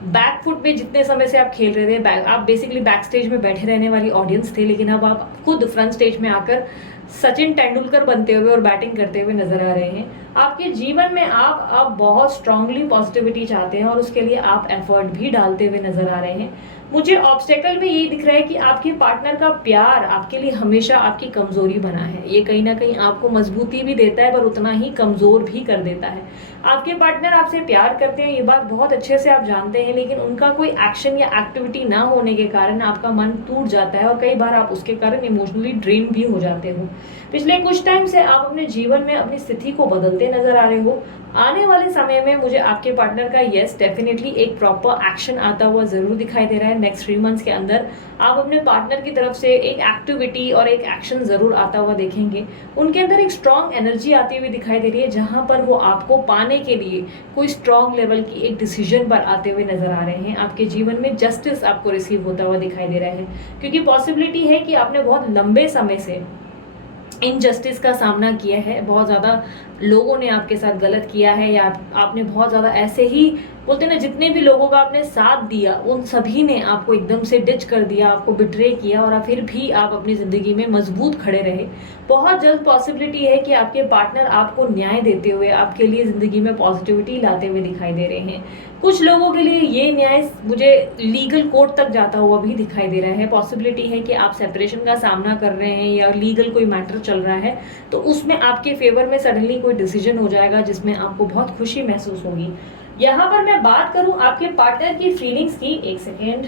बैक फुट पे जितने समय से आप खेल रहे थे, आप बेसिकली बैक स्टेज में बैठे रहने वाली ऑडियंस थे, लेकिन अब आप खुद फ्रंट स्टेज में आकर सचिन तेंदुलकर बनते हुए और बैटिंग करते हुए नजर आ रहे हैं। आपके जीवन में आप बहुत स्ट्रांगली पॉजिटिविटी चाहते हैं और उसके लिए आप एफर्ट भी डालते हुए नजर आ रहे हैं। मुझे ऑब्स्टेकल में यही दिख रहा है कि आपके पार्टनर का प्यार आपके लिए हमेशा आपकी कमजोरी बना है। ये कहीं ना कहीं आपको मजबूती भी देता है पर उतना ही कमजोर भी कर देता है। आपके पार्टनर आपसे प्यार करते हैं, ये बात बहुत अच्छे से आप जानते हैं, लेकिन उनका कोई एक्शन या एक्टिविटी ना होने के कारण आपका मन टूट जाता है और कई बार आप उसके कारण इमोशनली ड्रेन भी हो जाते हो। पिछले कुछ टाइम से आप अपने जीवन में अपनी स्थिति को बदलते नजर आ रहे हो। आने वाले समय में मुझे आपके पार्टनर का यस डेफिनेटली एक प्रॉपर एक्शन आता हुआ जरूर दिखाई दे रहा है। नेक्स्ट 3 मंथ्स के अंदर आप अपने पार्टनर की तरफ से एक एक्टिविटी और एक एक्शन जरूर आता हुआ देखेंगे। उनके अंदर एक स्ट्रांग एनर्जी आती हुई दिखाई दे रही है, जहां पर वो आपको पाने के लिए कोई स्ट्रांग लेवल की एक डिसीजन पर आते हुए नजर आ रहे हैं। आपके जीवन में जस्टिस आपको रिसीव होता हुआ दिखाई दे रहा है, क्योंकि पॉसिबिलिटी है कि आपने बहुत लंबे समय से इनजस्टिस का सामना किया है। बहुत ज़्यादा लोगों ने आपके साथ गलत किया है, या आपने बहुत ज़्यादा ऐसे ही बोलते ना, जितने भी लोगों का आपने साथ दिया उन सभी ने आपको एकदम से डिच कर दिया, आपको बिट्रे किया, और फिर भी आप अपनी ज़िंदगी में मजबूत खड़े रहे। बहुत जल्द पॉसिबिलिटी है कि आपके पार्टनर आपको न्याय देते हुए आपके लिए ज़िंदगी में पॉजिटिविटी लाते हुए दिखाई दे रहे हैं। कुछ लोगों के लिए ये न्याय मुझे लीगल कोर्ट तक जाता हुआ भी दिखाई दे रहा है। पॉसिबिलिटी है कि आप सेपरेशन का सामना कर रहे हैं या लीगल कोई मैटर चल रहा है, तो उसमें आपके फेवर में सडनली कोई डिसीजन हो जाएगा जिसमें आपको बहुत खुशी महसूस होगी। यहाँ पर मैं बात करूं आपके पार्टनर की फीलिंग्स की, एक सेकेंड।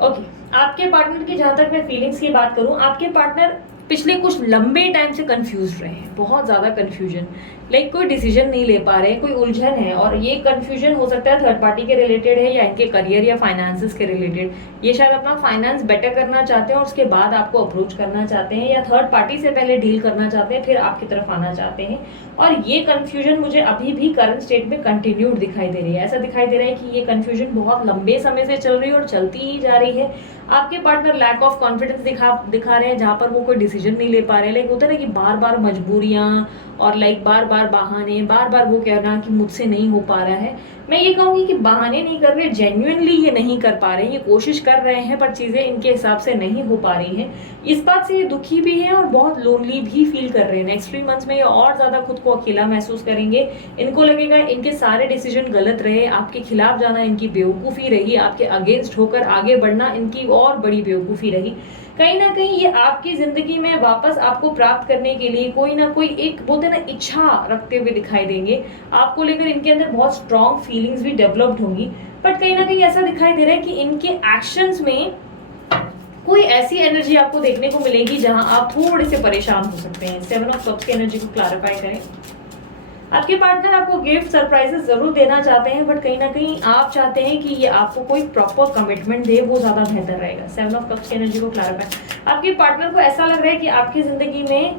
ओके, आपके पार्टनर की जहां तक मैं फीलिंग्स की बात करूं, आपके पार्टनर पिछले कुछ लंबे टाइम से कंफ्यूज रहे हैं, बहुत ज्यादा कंफ्यूजन, लाइक कोई डिसीजन नहीं ले पा रहे हैं, कोई उलझन है, और ये कंफ्यूजन हो सकता है थर्ड पार्टी के रिलेटेड है या इनके करियर या फाइनेंसेस के रिलेटेड। ये शायद अपना फाइनेंस बेटर करना चाहते हैं और उसके बाद आपको अप्रोच करना चाहते हैं, या थर्ड पार्टी से पहले डील करना चाहते हैं फिर आपकी तरफ आना चाहते हैं। और ये कंफ्यूजन मुझे अभी भी करंट स्टेट में कंटिन्यूड दिखाई दे रही है। ऐसा दिखाई दे रहा है कि ये कंफ्यूजन बहुत लंबे समय से चल रही है और चलती ही जा रही है। आपके पार्टनर लैक ऑफ कॉन्फिडेंस दिखा रहे हैं, जहां पर वो कोई डिसीजन नहीं ले पा रहे। लाइक होता है ना कि बार बार मजबूरियां और लाइक बार बार बहाने, बार बार वो कहना कि मुझसे नहीं हो पा रहा है। मैं ये कहूंगी कि बहाने नहीं कर रहे, जेन्युइनली ये नहीं कर पा रहे, ये कोशिश कर रहे हैं पर चीजें इनके हिसाब से नहीं हो पा रही हैं। इस बात से ये दुखी भी हैं और बहुत लोनली भी फील कर रहे हैं। नेक्स्ट 3 मंथ्स में ये और ज्यादा खुद को अकेला महसूस करेंगे। इनको लगेगा इनके सारे डिसीजन गलत रहे, आपके खिलाफ जाना इनकी बेवकूफी रही, आपके अगेंस्ट होकर आगे बढ़ना इनकी और बड़ी बेवकूफी रही। कहीं ना कहीं ये आपकी जिंदगी में वापस आपको प्राप्त करने के लिए कोई ना कोई एक बोलते ना इच्छा रखते हुए दिखाई देंगे। आपको लेकर इनके अंदर बहुत स्ट्रॉन्ग फीलिंग्स भी डेवलप्ड होंगी, बट कहीं ना कहीं ऐसा दिखाई दे रहा है कि इनके एक्शंस में कोई ऐसी एनर्जी आपको देखने को मिलेगी जहां आप थोड़े से परेशान हो सकते हैं। 7 ऑफ कप्स की एनर्जी को क्लैरिफाई करें। आपके पार्टनर आपको गिफ्ट सरप्राइजेस जरूर देना चाहते हैं, बट कहीं ना कहीं आप चाहते हैं कि ये आपको कोई प्रॉपर कमिटमेंट दे, वो ज्यादा बेहतर रहेगा। 7 ऑफ कप्स की एनर्जी को क्लैरिफाई। आपके पार्टनर को ऐसा लग रहा है कि आपकी जिंदगी में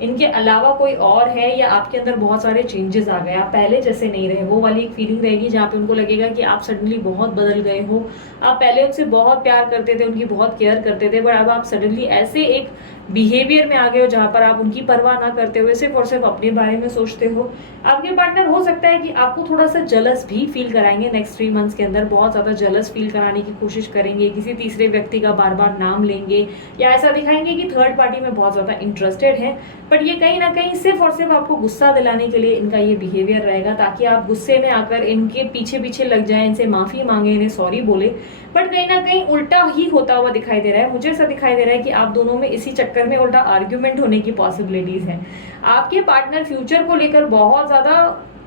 इनके अलावा कोई और है, या आपके अंदर बहुत सारे चेंजेस आ गए, आप पहले जैसे नहीं रहे। वो वाली एक फीलिंग रहेगी जहाँ पे उनको लगेगा कि आप सडनली बहुत बदल गए हो। आप पहले उनसे बहुत प्यार करते थे, उनकी बहुत केयर करते थे, बट अब आप सडनली ऐसे एक बिहेवियर में आ गए हो जहाँ पर आप उनकी परवाह ना करते हुए सिर्फ और सिर्फ अपने बारे में सोचते हो। आपके पार्टनर हो सकता है कि आपको थोड़ा सा जलस भी फील कराएंगे। नेक्स्ट 3 मंथ्स के अंदर बहुत ज्यादा जलस फील कराने की कोशिश करेंगे, किसी तीसरे व्यक्ति का बार बार नाम लेंगे, या ऐसा दिखाएंगे कि थर्ड पार्टी में बहुत ज्यादा इंटरेस्टेड है। बट ये कहीं ना कहीं सिर्फ और सिर्फ आपको गुस्सा दिलाने के लिए इनका ये बिहेवियर रहेगा, ताकि आप गुस्से में आकर इनके पीछे पीछे लग जाए, इनसे माफी मांगे, इन्हें सॉरी बोले। बट कहीं ना कहीं उल्टा ही होता हुआ दिखाई दे रहा है। मुझे ऐसा दिखाई दे रहा है कि आप दोनों में इसी चक्कर में उल्टा आर्ग्यूमेंट होने की पॉसिबिलिटीज है। आपके पार्टनर फ्यूचर को लेकर बहुत ज्यादा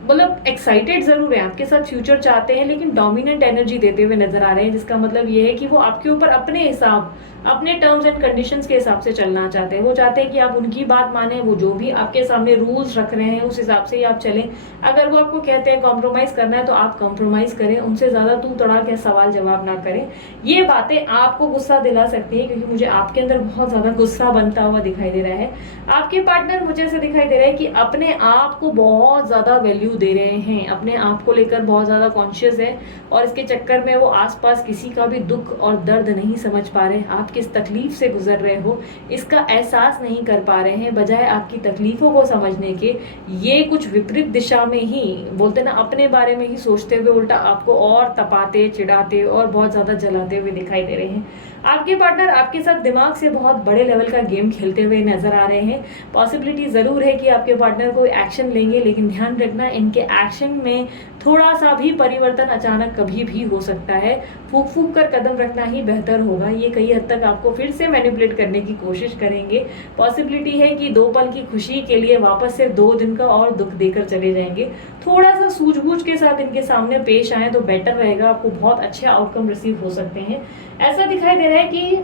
मतलब एक्साइटेड जरूर है, आपके साथ फ्यूचर चाहते हैं, लेकिन डोमिनेंट एनर्जी देते हुए नजर आ रहे हैं, जिसका मतलब ये है कि वो आपके ऊपर अपने हिसाब, अपने टर्म्स एंड कंडीशंस के हिसाब से चलना चाहते हैं। वो चाहते हैं कि आप उनकी बात माने, वो जो भी आपके सामने रूल्स रख रहे हैं उस हिसाब से ही आप चलें। अगर वो आपको कहते हैं कॉम्प्रोमाइज करना है तो आप कॉम्प्रोमाइज करें, उनसे ज्यादा तू तड़ाक या सवाल जवाब ना करें। ये बातें आपको गुस्सा दिला सकती है, क्योंकि मुझे आपके अंदर बहुत ज्यादा गुस्सा बनता हुआ दिखाई दे रहा है। आपके पार्टनर मुझे ऐसा दिखाई दे रहा है कि अपने आप को बहुत ज्यादा वैल्यू दे रहे हैं, अपने आप को लेकर बहुत ज्यादा कॉन्शियस है, और इसके चक्कर में वो आसपास किसी का भी दुख और दर्द नहीं समझ पा रहे। आपके किस तकलीफ से गुजर रहे हो इसका एहसास नहीं कर पा रहे हैं, बजाय आपकी तकलीफों को समझने के ये कुछ विपरीत दिशा में ही बोलते ना अपने बारे में ही सोचते हुए उल्टा आपको और तपाते चिढ़ाते और बहुत ज़्यादा जलाते हुए दिखाई दे रहे हैं। आपके पार्टनर आपके साथ दिमाग से बहुत बड़े लेवल का गेम खेलते हुए नजर आ रहे हैं। पॉसिबिलिटी ज़रूर है कि आपके पार्टनर कोई एक्शन लेंगे, लेकिन ध्यान रखना इनके एक्शन में थोड़ा सा भी परिवर्तन अचानक कभी भी हो सकता है। फूक फूक कर कदम रखना ही बेहतर होगा। ये कई हद तक आपको फिर से मैनिपुलेट करने की कोशिश करेंगे। पॉसिबिलिटी है कि 2 पल की खुशी के लिए वापस से 2 दिन का और दुख देकर चले जाएंगे। थोड़ा सा सूझबूझ के साथ इनके सामने पेश आए तो बेटर रहेगा, आपको बहुत अच्छे आउटकम रिसीव हो सकते हैं। ऐसा दिखाई दे रहा है कि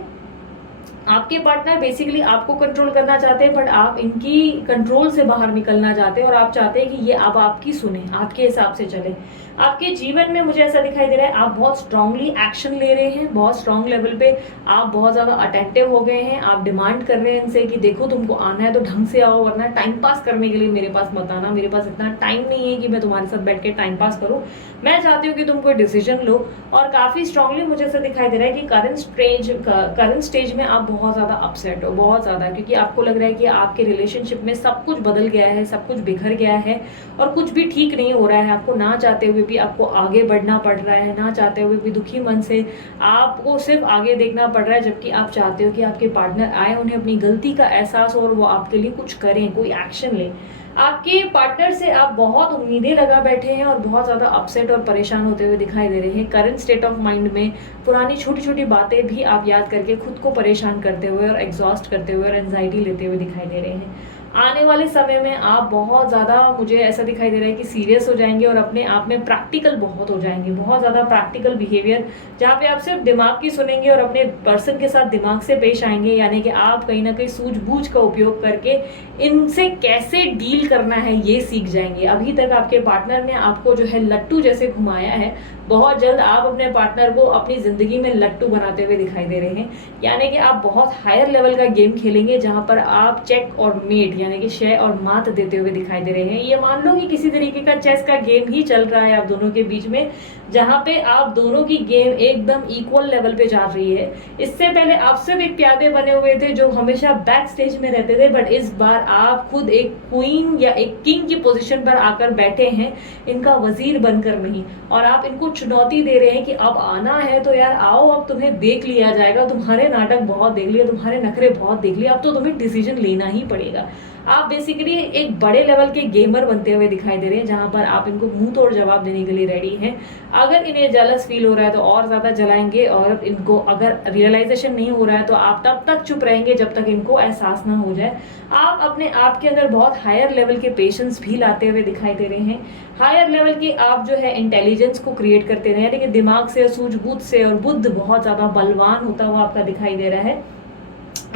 आपके पार्टनर बेसिकली आपको कंट्रोल करना चाहते हैं, बट आप इनकी कंट्रोल से बाहर निकलना चाहते हैं और आप चाहते हैं कि ये अब आपकी सुने, आपके हिसाब से चले। आपके जीवन में मुझे ऐसा दिखाई दे रहा है आप बहुत स्ट्रांगली एक्शन ले रहे हैं, बहुत स्ट्रांग लेवल पे आप बहुत ज़्यादा अटेंटिव हो गए हैं। आप डिमांड कर रहे हैं इनसे कि देखो तुमको आना है तो ढंग से आओ, वरना टाइम पास करने के लिए मेरे पास मत आना, मेरे पास इतना टाइम नहीं है कि मैं तुम्हारे साथ बैठ के टाइम पास करूँ। मैं चाहती हूँ कि तुम कोई डिसीजन लो। और काफ़ी स्ट्रांगली मुझे ऐसा दिखाई दे रहा है कि करंट स्टेज में आप बहुत ज़्यादा अपसेट हो, बहुत ज़्यादा, क्योंकि आपको लग रहा है कि आपके रिलेशनशिप में सब कुछ बदल गया है, सब कुछ बिखर गया है और कुछ भी ठीक नहीं हो रहा है। आपको ना चाहते हुए भी आपको आगे बढ़ना पड़ रहा है, ना चाहते हुए भी दुखी मन से आपको सिर्फ आगे देखना पड़ रहा है, जबकि आप चाहते हो कि आपके पार्टनर आए, उन्हें अपनी गलती का एहसास हो और वो आपके लिए कुछ करें, कोई एक्शन लें। आपके पार्टनर से आप बहुत उम्मीदें लगा बैठे हैं और बहुत ज़्यादा अपसेट और परेशान होते हुए दिखाई दे रहे हैं। करंट स्टेट ऑफ माइंड में पुरानी छोटी छोटी बातें भी आप याद करके खुद को परेशान करते हुए और एग्जॉस्ट करते हुए और एंजाइटी लेते हुए दिखाई दे रहे हैं। आने वाले समय में आप बहुत ज़्यादा, मुझे ऐसा दिखाई दे रहा है कि सीरियस हो जाएंगे और अपने आप में प्रैक्टिकल बहुत हो जाएंगे, बहुत ज़्यादा प्रैक्टिकल बिहेवियर, जहाँ पे आप सिर्फ दिमाग की सुनेंगे और अपने पर्सन के साथ दिमाग से पेश आएंगे। यानी कि आप कहीं ना कहीं सूझबूझ का उपयोग करके इनसे कैसे डील करना है ये सीख जाएंगे। अभी तक आपके पार्टनर ने आपको जो है लट्टू जैसे घुमाया है, बहुत जल्द आप अपने पार्टनर को अपनी ज़िंदगी में लट्टू बनाते हुए दिखाई दे रहे हैं। यानी कि आप बहुत हायर लेवल का गेम खेलेंगे, जहाँ पर आप चेक और मेट यानी कि शेयर और मात देते हुए दिखाई दे रहे हैं। ये मान लो कि किसी तरीके का चेस का गेम ही चल रहा है आप दोनों के बीच में, जहाँ पे आप दोनों की गेम एकदम इक्वल लेवल पे जा रही है। इससे पहले आप सिर्फ एक प्यादे बने हुए थे जो हमेशा बैक स्टेज में रहते थे, बट इस बार आप खुद एक क्वीन या एक किंग की पोजीशन पर आकर बैठे हैं, इनका वजीर बनकर नहीं। और आप इनको चुनौती दे रहे हैं कि अब आना है तो यार आओ, अब तुम्हें देख लिया जाएगा, तुम्हारे नाटक बहुत देख लिए, तुम्हारे नखरे बहुत देख लिए, अब तो तुम्हें डिसीजन लेना ही पड़ेगा। आप बेसिकली एक बड़े लेवल के गेमर बनते हुए दिखाई दे रहे हैं, जहां पर आप इनको मुंह तोड़ जवाब देने के लिए रेडी हैं। अगर इन्हें जेलस फील हो रहा है तो और ज़्यादा जलाएंगे, और इनको अगर रियलाइजेशन नहीं हो रहा है तो आप तब तक चुप रहेंगे जब तक इनको एहसास ना हो जाए। आप अपने आप के अंदर बहुत हायर लेवल के पेशेंस भी लाते हुए दिखाई दे रहे हैं। हायर लेवल की आप जो है इंटेलिजेंस को क्रिएट करते रहे, यानी कि दिमाग से, सूझबूझ से, और बुद्ध बहुत ज़्यादा बलवान होता हुआ आपका दिखाई दे रहा है।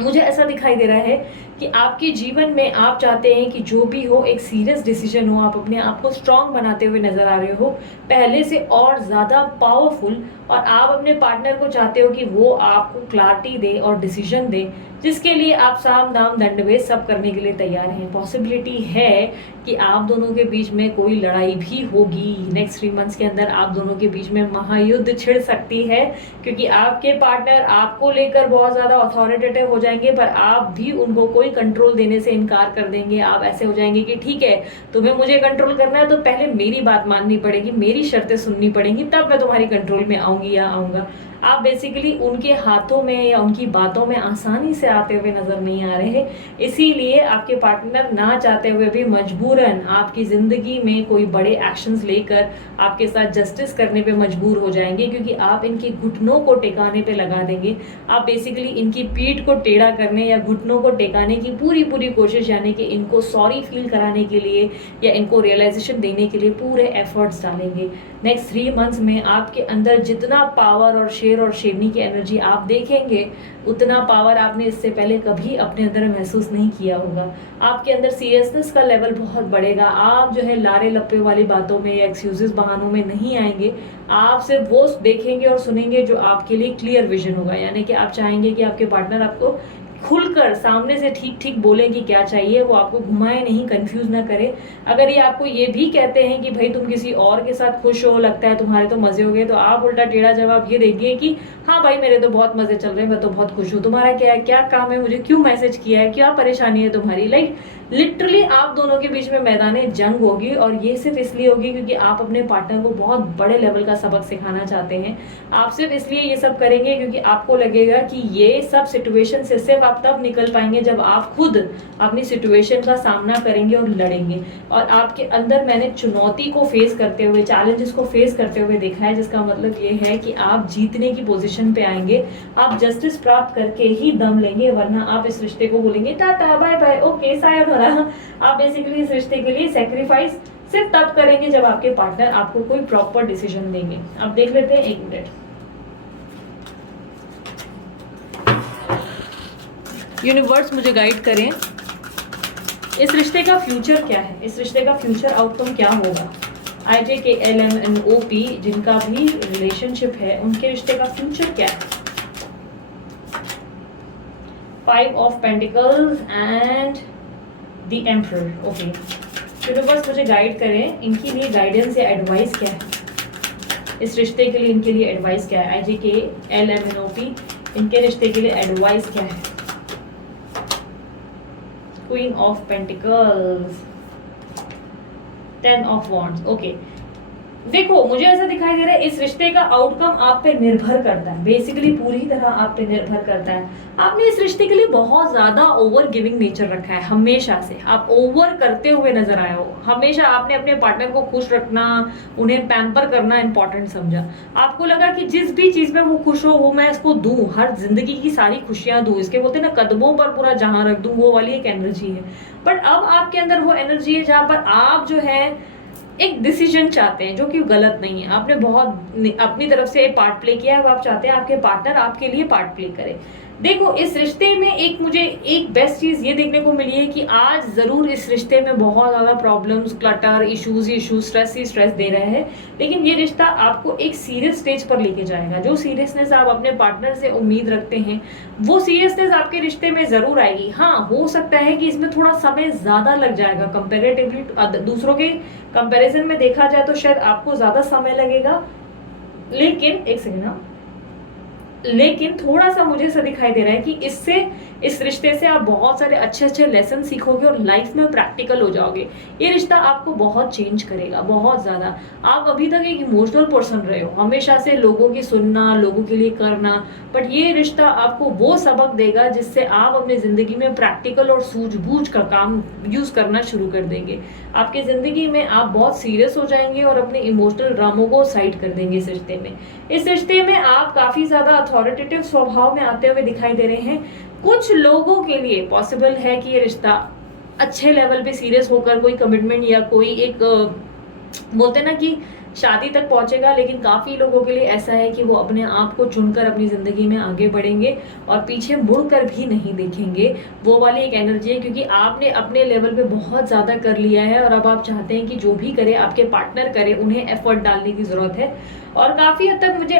मुझे ऐसा दिखाई दे रहा है कि आपके जीवन में आप चाहते हैं कि जो भी हो एक सीरियस डिसीजन हो, आप अपने आप को स्ट्रांग बनाते हुए नजर आ रहे हो, पहले से और ज़्यादा पावरफुल, और आप अपने पार्टनर को चाहते हो कि वो आपको क्लैरिटी दे और डिसीजन दे, जिसके लिए आप साम दाम दंडभेद सब करने के लिए तैयार हैं। पॉसिबिलिटी है कि आप दोनों के बीच में कोई लड़ाई भी होगी। नेक्स्ट 3 मंथ्स के अंदर आप दोनों के बीच में महायुद्ध छिड़ सकती है, क्योंकि आपके पार्टनर आपको लेकर बहुत ज़्यादा अथॉरिटेटिव हो जाएंगे, पर आप भी उनको कोई कंट्रोल देने से इनकार कर देंगे। आप ऐसे हो जाएंगे कि ठीक है, तुम्हें मुझे कंट्रोल करना है तो पहले मेरी बात माननी पड़ेगी, मेरी शर्तें सुननी पड़ेंगी, तब मैं तुम्हारी कंट्रोल में आऊँगी या आऊँगा। आप बेसिकली उनके हाथों में या उनकी बातों में आसानी से आते हुए नजर नहीं आ रहे हैं। इसीलिए आपके पार्टनर ना चाहते हुए भी मजबूरन आपकी ज़िंदगी में कोई बड़े एक्शंस लेकर आपके साथ जस्टिस करने पे मजबूर हो जाएंगे, क्योंकि आप इनके घुटनों को टेकाने पे लगा देंगे। आप बेसिकली इनकी पीठ को टेढ़ा करने या घुटनों को टेकाने की पूरी कोशिश, यानी कि इनको सॉरी फील कराने के लिए या इनको रियलाइजेशन देने के लिए पूरे एफर्ट्स डालेंगे। नेक्स्ट 3 मंथ्स में आपके अंदर जितना पावर और शेर और शेरनी की एनर्जी आप देखेंगे, उतना पावर आपने इससे पहले कभी अपने अंदर महसूस नहीं किया होगा। आपके अंदर सीरियसनेस का लेवल बहुत बढ़ेगा। आप जो है लारे लप्पे वाली बातों में या एक्सक्यूजेस बहानों में नहीं आएंगे। आप सिर्फ वो देखेंगे और सुनेंगे जो आपके लिए क्लियर विजन होगा, यानी कि आप चाहेंगे कि आपके पार्टनर आपको खुलकर सामने से ठीक ठीक बोलें कि क्या चाहिए, वो आपको घुमाए नहीं, कंफ्यूज ना करे। अगर ये आपको ये भी कहते हैं कि भाई तुम किसी और के साथ खुश हो, लगता है तुम्हारे तो मजे हो गए, तो आप उल्टा टेढ़ा जवाब ये देंगे कि हाँ भाई मेरे तो बहुत मजे चल रहे हैं, मैं तो बहुत खुश हूँ, तुम्हारा क्या है, क्या काम है, मुझे क्यों मैसेज किया है, क्या परेशानी है तुम्हारी। लाइक लिटरली आप दोनों के बीच में मैदान जंग होगी, और ये सिर्फ इसलिए होगी क्योंकि आप अपने पार्टनर को बहुत बड़े लेवल का सबक सिखाना चाहते हैं। आप सिर्फ इसलिए ये सब करेंगे क्योंकि आपको लगेगा कि ये सब सिचुएशन से सिर्फ आप तब निकल पाएंगे जब आप खुद अपनी सिचुएशन का सामना करेंगे और लड़ेंगे। और आपके अंदर मैंने चुनौती को फेस करते हुए, चैलेंजेस को फेस करते हुए देखा है, जिसका मतलब ये है कि आप जीतने की पोजीशन पे आएंगे, आप जस्टिस प्राप्त करके ही दम लेंगे, वरना आप इस रिश्ते को बोलेंगे tata bye bye okay sayonara. आप बेसिकली इस रिश्ते के लिए सेक्रीफाइस सिर्फ तब करेंगे जब आपके पार्टनर आपको कोई प्रॉपर डिसीजन देंगे। अब देख लेते हैं, एक मिनट। यूनिवर्स मुझे गाइड करें, इस रिश्ते का फ्यूचर क्या है, इस रिश्ते का फ्यूचर आउटकम क्या होगा। IJKLMNOP जिनका भी रिलेशनशिप है, उनके रिश्ते का फ्यूचर क्या है। 5 of pentacles and the emperor. Okay, universe मुझे गाइड करें, इनके लिए गाइडेंस या एडवाइस क्या है, इस रिश्ते के लिए इनके लिए एडवाइस क्या है। IJKLMNOP इनके रिश्ते के लिए एडवाइस क्या है। Queen of pentacles, 10 of wands. Okay, देखो मुझे ऐसा दिखाई दे रहा है इस रिश्ते का आउटकम आप पे निर्भर करता है, बेसिकली पूरी तरह आप पे निर्भर करता है। आपने इस रिश्ते के लिए बहुत ज्यादा ओवर गिविंग नेचर रखा है, हमेशा से आप ओवर करते हुए नजर आए हो। हमेशा आपने अपने पार्टनर को खुश रखना, उन्हें पैम्पर करना इंपॉर्टेंट समझा। आपको लगा कि जिस भी चीज में वो खुश हो वो मैं इसको दूं, हर जिंदगी की सारी खुशियां दूं, इसके बोलते ना कदमों पर पूरा जहां रख दूं, वो वाली एक एनर्जी है। बट अब आपके अंदर वो एनर्जी है जहां पर आप जो है एक डिसीजन चाहते हैं, जो कि गलत नहीं है। आपने बहुत अपनी तरफ से पार्ट प्ले किया है, अब आप चाहते हैं आपके पार्टनर आपके लिए पार्ट प्ले करे। देखो इस रिश्ते में एक मुझे एक बेस्ट चीज ये देखने को मिली है कि आज जरूर इस रिश्ते में बहुत ज्यादा प्रॉब्लम्स, क्लटर, इश्यूज स्ट्रेस ही स्ट्रेस दे रहे हैं, लेकिन ये रिश्ता आपको एक सीरियस स्टेज पर लेके जाएगा। जो सीरियसनेस आप अपने पार्टनर से उम्मीद रखते हैं, वो सीरियसनेस आपके रिश्ते में जरूर आएगी। हाँ, हो सकता है कि इसमें थोड़ा समय ज्यादा लग जाएगा, कंपेरेटिवली दूसरों के कंपैरिजन में देखा जाए तो शायद आपको ज्यादा समय लगेगा, लेकिन एक सेकेंड ना, लेकिन थोड़ा सा मुझे ऐसा दिखाई दे रहा है कि इससे, इस रिश्ते से आप बहुत सारे अच्छे अच्छे लेसन सीखोगे और लाइफ में प्रैक्टिकल हो जाओगे। ये रिश्ता आपको बहुत चेंज करेगा, बहुत ज्यादा। आप अभी तक एक इमोशनल पर्सन रहे हो, हमेशा से लोगों की सुनना, लोगों के लिए करना, बट ये रिश्ता आपको वो सबक देगा जिससे आप अपनी जिंदगी में प्रैक्टिकल और सूझबूझ का काम यूज करना शुरू कर देंगे। आपकी जिंदगी में आप बहुत सीरियस हो जाएंगे और अपने इमोशनल ड्रामों को साइड कर देंगे इस रिश्ते में। इस रिश्ते में आप काफी ज्यादा अथॉरिटेटिव स्वभाव में आते हुए दिखाई दे रहे हैं। कुछ लोगों के लिए पॉसिबल है कि ये रिश्ता अच्छे लेवल पे सीरियस होकर कोई कमिटमेंट या कोई एक बोलते ना कि शादी तक पहुंचेगा, लेकिन काफी लोगों के लिए ऐसा है कि वो अपने आप को चुनकर अपनी जिंदगी में आगे बढ़ेंगे और पीछे मुड़कर भी नहीं देखेंगे। वो वाली एक एनर्जी है, क्योंकि आपने अपने लेवल पे बहुत ज्यादा कर लिया है और अब आप चाहते हैं कि जो भी करे आपके पार्टनर करे, उन्हें एफर्ट डालने की जरूरत है। और काफी हद तक मुझे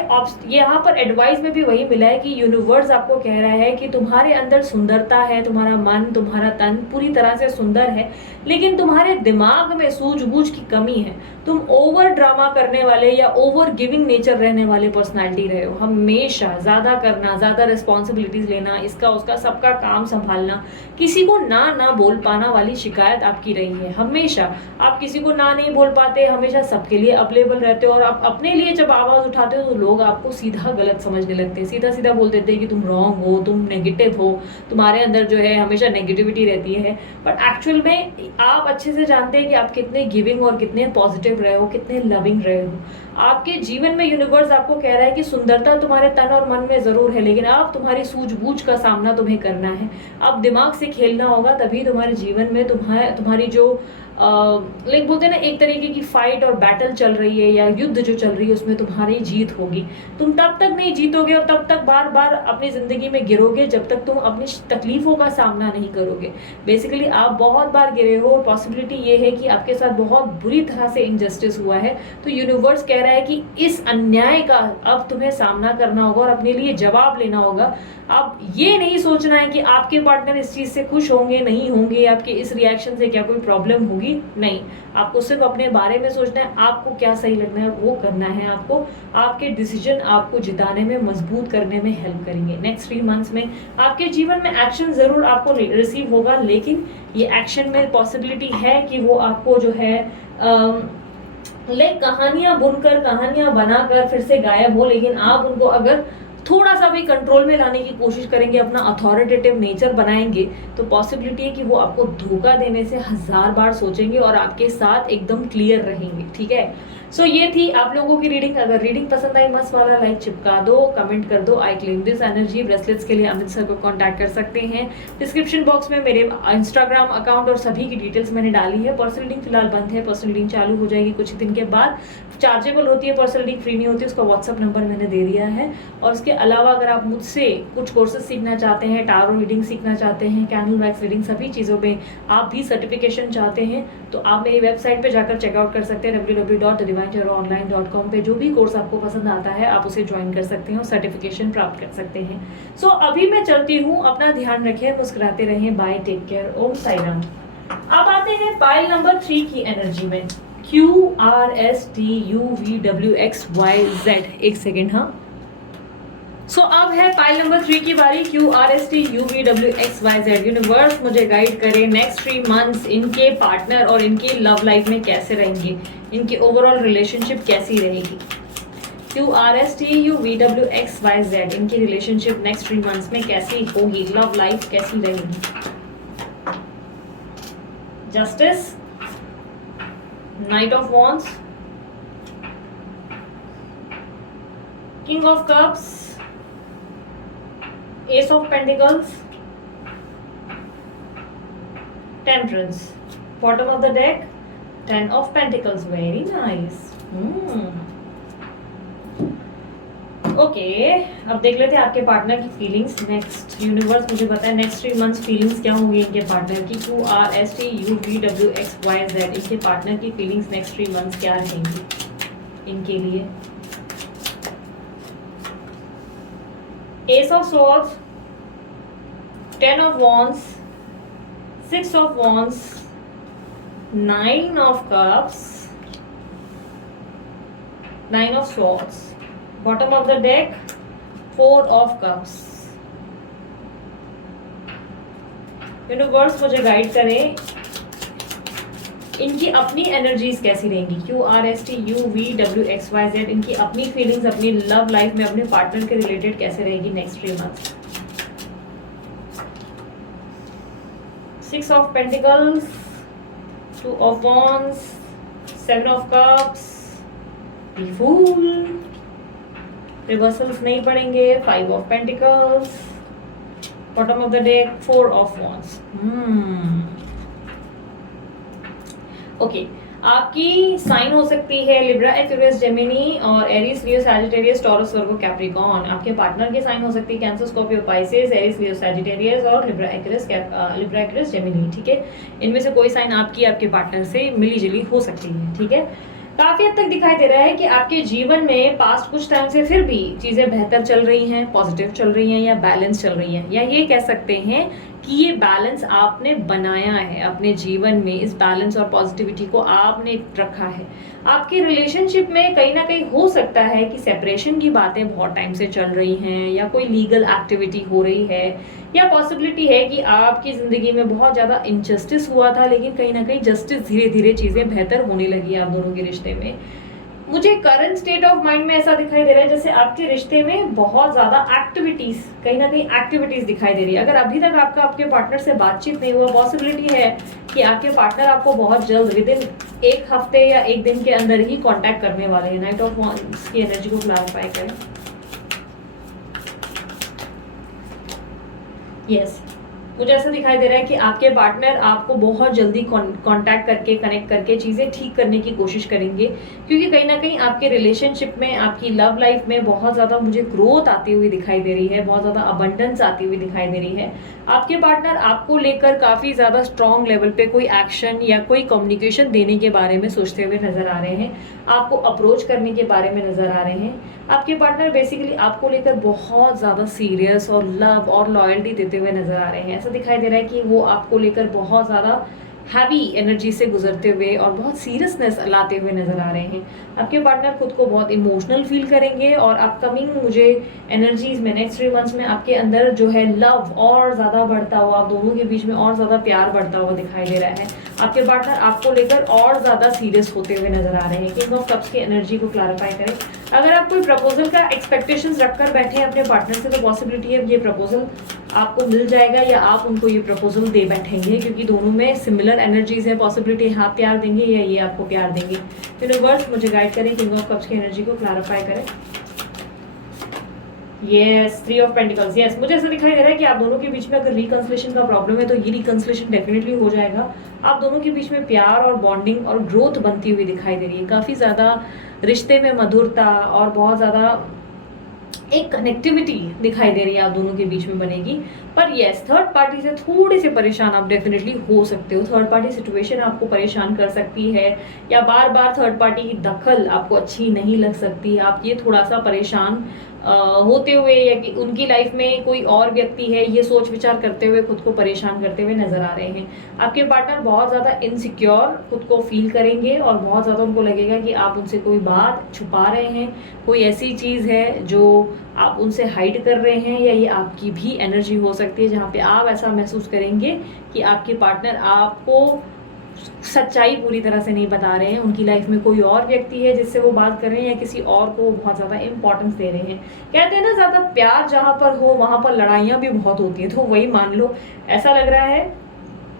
यहाँ पर एडवाइस में भी वही मिला है कि यूनिवर्स आपको कह रहा है कि तुम्हारे अंदर सुंदरता है, तुम्हारा मन, तुम्हारा तन पूरी तरह से सुंदर है, लेकिन तुम्हारे दिमाग में सूझबूझ की कमी है। तुम ओवर ड्रामा करने वाले या ओवर गिविंग नेचर रहने वाले पर्सनालिटी रहे हो। हमेशा ज्यादा करना, ज्यादा रिस्पॉन्सिबिलिटीज लेना, इसका उसका सबका काम संभालना, किसी को ना बोल पाना वाली शिकायत आपकी रही है। हमेशा आप किसी को ना नहीं बोल पाते, हमेशा सबके लिए अवेलेबल रहते हो, और आप अपने लिए जब आवाज उठाते हो तो लोग आपको सीधा गलत समझने लगते हैं, सीधा सीधा बोल देते हैं कि तुम रॉन्ग हो, तुम नेगेटिव हो, तुम्हारे अंदर जो है हमेशा नेगेटिविटी रहती है। बट एक्चुअल में आप अच्छे से जानते हैं कि आप कितने गिविंग और कितने पॉजिटिव रहे हो, कितने लविंग रहे हो। आपके जीवन में यूनिवर्स आपको कह रहा है कि सुंदरता तुम्हारे तन और मन में जरूर है, लेकिन अब तुम्हारी सूझबूझ का सामना तुम्हें करना है। अब दिमाग से खेलना होगा, तभी तुम्हारे जीवन में तुम्हारी जो लाइक बोलते हैं ना, एक तरीके की फाइट और बैटल चल रही है या युद्ध जो चल रही है, उसमें तुम्हारी जीत होगी। तुम तब तक नहीं जीतोगे और तब तक बार बार अपनी जिंदगी में गिरोगे जब तक तुम अपनी तकलीफों का सामना नहीं करोगे। बेसिकली आप बहुत बार गिरे हो और पॉसिबिलिटी ये है कि आपके साथ बहुत बुरी तरह से इनजस्टिस हुआ है। तो यूनिवर्स कह रहा है कि इस अन्याय का अब तुम्हें सामना करना होगा और अपने लिए जवाब लेना होगा। अब ये नहीं सोचना है कि आपके पार्टनर इस चीज़ से खुश होंगे नहीं होंगे, आपके इस रिएक्शन से क्या कोई प्रॉब्लम होगी, नहीं। आपको सिर्फ अपने बारे में सोचना है, आपको क्या सही लगना है वो करना है। आपको आपके डिसीजन आपको जिताने में, मजबूत करने में हेल्प करेंगे। नेक्स्ट 3 मंथ्स में आपके जीवन में एक्शन ज़रूर आपको रिसीव होगा, लेकिन ये एक्शन में पॉसिबिलिटी है कि वो आपको जो है लाइक कहानियां बुनकर, कहानियां बनाकर फिर से गायब हो, लेकिन आप उनको अगर थोड़ा सा भी कंट्रोल में लाने की कोशिश करेंगे, अपना अथॉरिटेटिव नेचर बनाएंगे, तो पॉसिबिलिटी है कि वो आपको धोखा देने से 1000 बार सोचेंगे और आपके साथ एकदम क्लियर रहेंगे, ठीक है। सो ये थी आप लोगों की रीडिंग। अगर रीडिंग पसंद आई, मस्त वाला लाइक चिपका दो, कमेंट कर दो, I claim this energy. Bracelets के लिए अमित सर को कांटेक्ट कर सकते हैं। डिस्क्रिप्शन बॉक्स में मेरे इंस्टाग्राम अकाउंट और सभी की डिटेल्स मैंने डाली है। पर्सनल रीडिंग फिलहाल बंद है, पर्सनल रीडिंग चालू हो जाएगी कुछ दिन के बाद। चार्जेबल होती है पर्सनल रीडिंग, फ्री नहीं होती। उसका व्हाट्सअप नंबर मैंने दे दिया है। और उसके अलावा अगर आप मुझसे कुछ कोर्सेज सीखना चाहते हैं, टारो रीडिंग सीखना चाहते हैं, कैंडल वैक्स रीडिंग, सभी चीज़ों में आप भी सर्टिफिकेशन चाहते हैं, तो आप मेरी वेबसाइट पे जाकर चेकआउट कर सकते हैं www.thedivinetarot.online.com पे। जो भी कोर्स आपको पसंद आता है आप उसे ज्वाइन कर सकते हैं और सर्टिफिकेशन प्राप्त कर सकते हैं। सो अभी मैं चलती हूँ, अपना ध्यान रखें, मुस्कुराते रहें, बाय, टेक केयर, ओम साई राम। अब आते हैं पाइल नंबर 3 की एनर्जी में। QRSTUVWXYZ, एक सेकेंड, हाँ। सो अब है पाइल नंबर 3 की बारी। QRSTUVWXYZ। यूनिवर्स मुझे गाइड करे नेक्स्ट 3 मंथ्स इनके पार्टनर और इनकी लव लाइफ में कैसे रहेंगे, इनकी ओवरऑल रिलेशनशिप कैसी रहेगी। QRSTUVWXYZ, इनकी रिलेशनशिप नेक्स्ट 3 मंथ्स में कैसी होगी, लव लाइफ कैसी रहेगी। Justice, night of wands, king of cups, S of pentacles, temperance, bottom of the deck, 10 of pentacles. Very nice. Okay, अब देख लेते हैं आपके पार्टनर की फीलिंग्स। नेक्स्ट यूनिवर्स मुझे बताए नेक्स्ट 3 मंथ्स फीलिंग्स क्या होंगी इनके पार्टनर की। QRSTUVWXYZ, इनके पार्टनर की फीलिंग्स नेक्स्ट 3 मंथ्स क्या रहेंगी इनके लिए। S of swords, 10 of wands, 6 of wands, 9 of cups, 9 of swords, bottom of the deck, 4 of cups. Universe मुझे गाइड करें इनकी अपनी एनर्जीज कैसी रहेंगी। QRSTUVWXYZ, इनकी अपनी फीलिंग्स अपनी लव लाइफ में अपने पार्टनर के रिलेटेड कैसे रहेगी next 3 months. 6 of pentacles, 2 of wands, 7 of cups, the fool. Reversals नहीं पड़ेंगे, 5 of pentacles, bottom of the deck, 4 of wands. Okay, आपकी साइन हो सकती है लिब्रा, एक्वेरियस, जेमिनी और Aries, Leo, Sagittarius, Taurus, Virgo, Capricorn. आपके पार्टनर की साइन हो सकती है Cancer, Scorpio, Pisces, Aries, Leo, Sagittarius और लिब्रा, एक्वेरियस, जेमिनी, ठीक है। इनमें से कोई साइन आपकी आपके पार्टनर से मिली जुली हो सकती है, ठीक है। काफी हद तक दिखाई दे रहा है कि आपके जीवन में पास्ट कुछ टाइम से फिर भी चीजें बेहतर चल रही हैं, पॉजिटिव चल रही हैं या बैलेंस चल रही हैं, या ये कह सकते हैं कि ये बैलेंस आपने बनाया है अपने जीवन में। इस बैलेंस और पॉजिटिविटी को आपने रखा है। आपकी रिलेशनशिप में कहीं ना कहीं हो सकता है कि सेपरेशन की बातें बहुत टाइम से चल रही हैं, या कोई लीगल एक्टिविटी हो रही है, या पॉसिबिलिटी है कि आपकी जिंदगी में बहुत ज्यादा इनजस्टिस हुआ था, लेकिन कहीं ना कहीं जस्टिस धीरे धीरे चीजें बेहतर होने लगी आप दोनों के रिश्ते में। मुझे करंट स्टेट ऑफ माइंड में ऐसा दिखाई दे रहा है जैसे आपके रिश्ते में बहुत ज्यादा एक्टिविटीज, कहीं ना कहीं एक्टिविटीज दिखाई दे रही है। अगर अभी तक आपका आपके पार्टनर से बातचीत नहीं हुआ, पॉसिबिलिटी है कि आपके पार्टनर आपको बहुत जल्द विद इन 1 हफ्ते या 1 दिन के अंदर ही कांटेक्ट करने वाले हैं। नाइट ऑफ वॉन्ड्स की एनर्जी को क्लैरिफाई करें। यस, मुझे ऐसा दिखाई दे रहा है कि आपके पार्टनर आपको बहुत जल्दी कांटेक्ट करके कनेक्ट करके चीज़ें ठीक करने की कोशिश करेंगे, क्योंकि कहीं ना कहीं आपके रिलेशनशिप में, आपकी लव लाइफ में बहुत ज़्यादा मुझे ग्रोथ आती हुई दिखाई दे रही है, बहुत ज़्यादा अबंडेंस आती हुई दिखाई दे रही है। आपके पार्टनर आपको लेकर काफ़ी ज़्यादा स्ट्रॉन्ग लेवल पे कोई एक्शन या कोई कम्युनिकेशन देने के बारे में सोचते हुए नजर आ रहे हैं, आपको अप्रोच करने के बारे में नजर आ रहे हैं। आपके पार्टनर बेसिकली आपको लेकर बहुत ज़्यादा सीरियस और लव और लॉयल्टी देते हुए नजर आ रहे हैं। ऐसा दिखाई दे रहा है कि वो आपको लेकर बहुत ज़्यादा हैवी एनर्जी से गुजरते हुए और बहुत सीरियसनेस लाते हुए नजर आ रहे हैं। आपके पार्टनर खुद को बहुत इमोशनल फील करेंगे और अपकमिंग मुझे एनर्जीज में नेक्स्ट 3 मंथ्स में आपके अंदर जो है लव और ज़्यादा बढ़ता हुआ, आप दोनों के बीच में और ज़्यादा प्यार बढ़ता हुआ दिखाई दे रहा है। आपके पार्टनर आपको लेकर और ज़्यादा सीरियस होते हुए नजर आ रहे हैं। किंग ऑफ कप्स की एनर्जी को क्लैरिफाई करें। अगर आप कोई प्रपोजल का एक्सपेक्टेशंस रखकर बैठे हैं अपने पार्टनर से, तो पॉसिबिलिटी है ये प्रपोजल आपको मिल जाएगा या आप उनको ये प्रपोजल दे बैठेंगे, क्योंकि दोनों में सिमिलर एनर्जीज है। पॉसिबिलिटी है आप प्यार देंगे या ये आपको प्यार देंगे। यूनिवर्स मुझे गाइड करें, किंग ऑफ कप्स की एनर्जी को क्लैरिफाई करें। Yes, 3 of pentacles. यस, मुझे ऐसा दिखाई दे रहा है कि आप दोनों के बीच में अगर रिकंसिलेशन का प्रॉब्लम है तो ये रिकंसिलेशन डेफिनेटली हो जाएगा। आप दोनों के बीच में प्यार और बॉन्डिंग और ग्रोथ बनती हुई दिखाई दे रही है। काफ़ी ज़्यादा रिश्ते में मधुरता और बहुत ज़्यादा एक कनेक्टिविटी दिखाई दे रही है आप दोनों के बीच में बनेगी। पर यस, थर्ड पार्टी से थोड़े से परेशान आप डेफिनेटली हो सकते हो। थर्ड पार्टी सिचुएशन आपको परेशान कर सकती है या बार बार थर्ड पार्टी की दखल आपको अच्छी नहीं लग सकती। आप ये थोड़ा सा परेशान होते हुए या कि उनकी लाइफ में कोई और व्यक्ति है, ये सोच विचार करते हुए खुद को परेशान करते हुए नजर आ रहे हैं। आपके पार्टनर बहुत ज़्यादा इनसिक्योर खुद को फील करेंगे और बहुत ज़्यादा उनको लगेगा कि आप उनसे कोई बात छुपा रहे हैं, कोई ऐसी चीज़ है जो आप उनसे हाइड कर रहे हैं, या ये आपकी भी एनर्जी हो सकती है जहाँ पे आप ऐसा महसूस करेंगे कि आपके पार्टनर आपको सच्चाई पूरी तरह से नहीं बता रहे हैं। उनकी लाइफ में कोई और व्यक्ति है जिससे वो बात कर रहे हैं या किसी और को बहुत ज़्यादा इंपॉर्टेंस दे रहे हैं। कहते हैं ना, ज़्यादा प्यार जहाँ पर हो वहाँ पर लड़ाइयाँ भी बहुत होती हैं, तो वही मान लो। ऐसा लग रहा है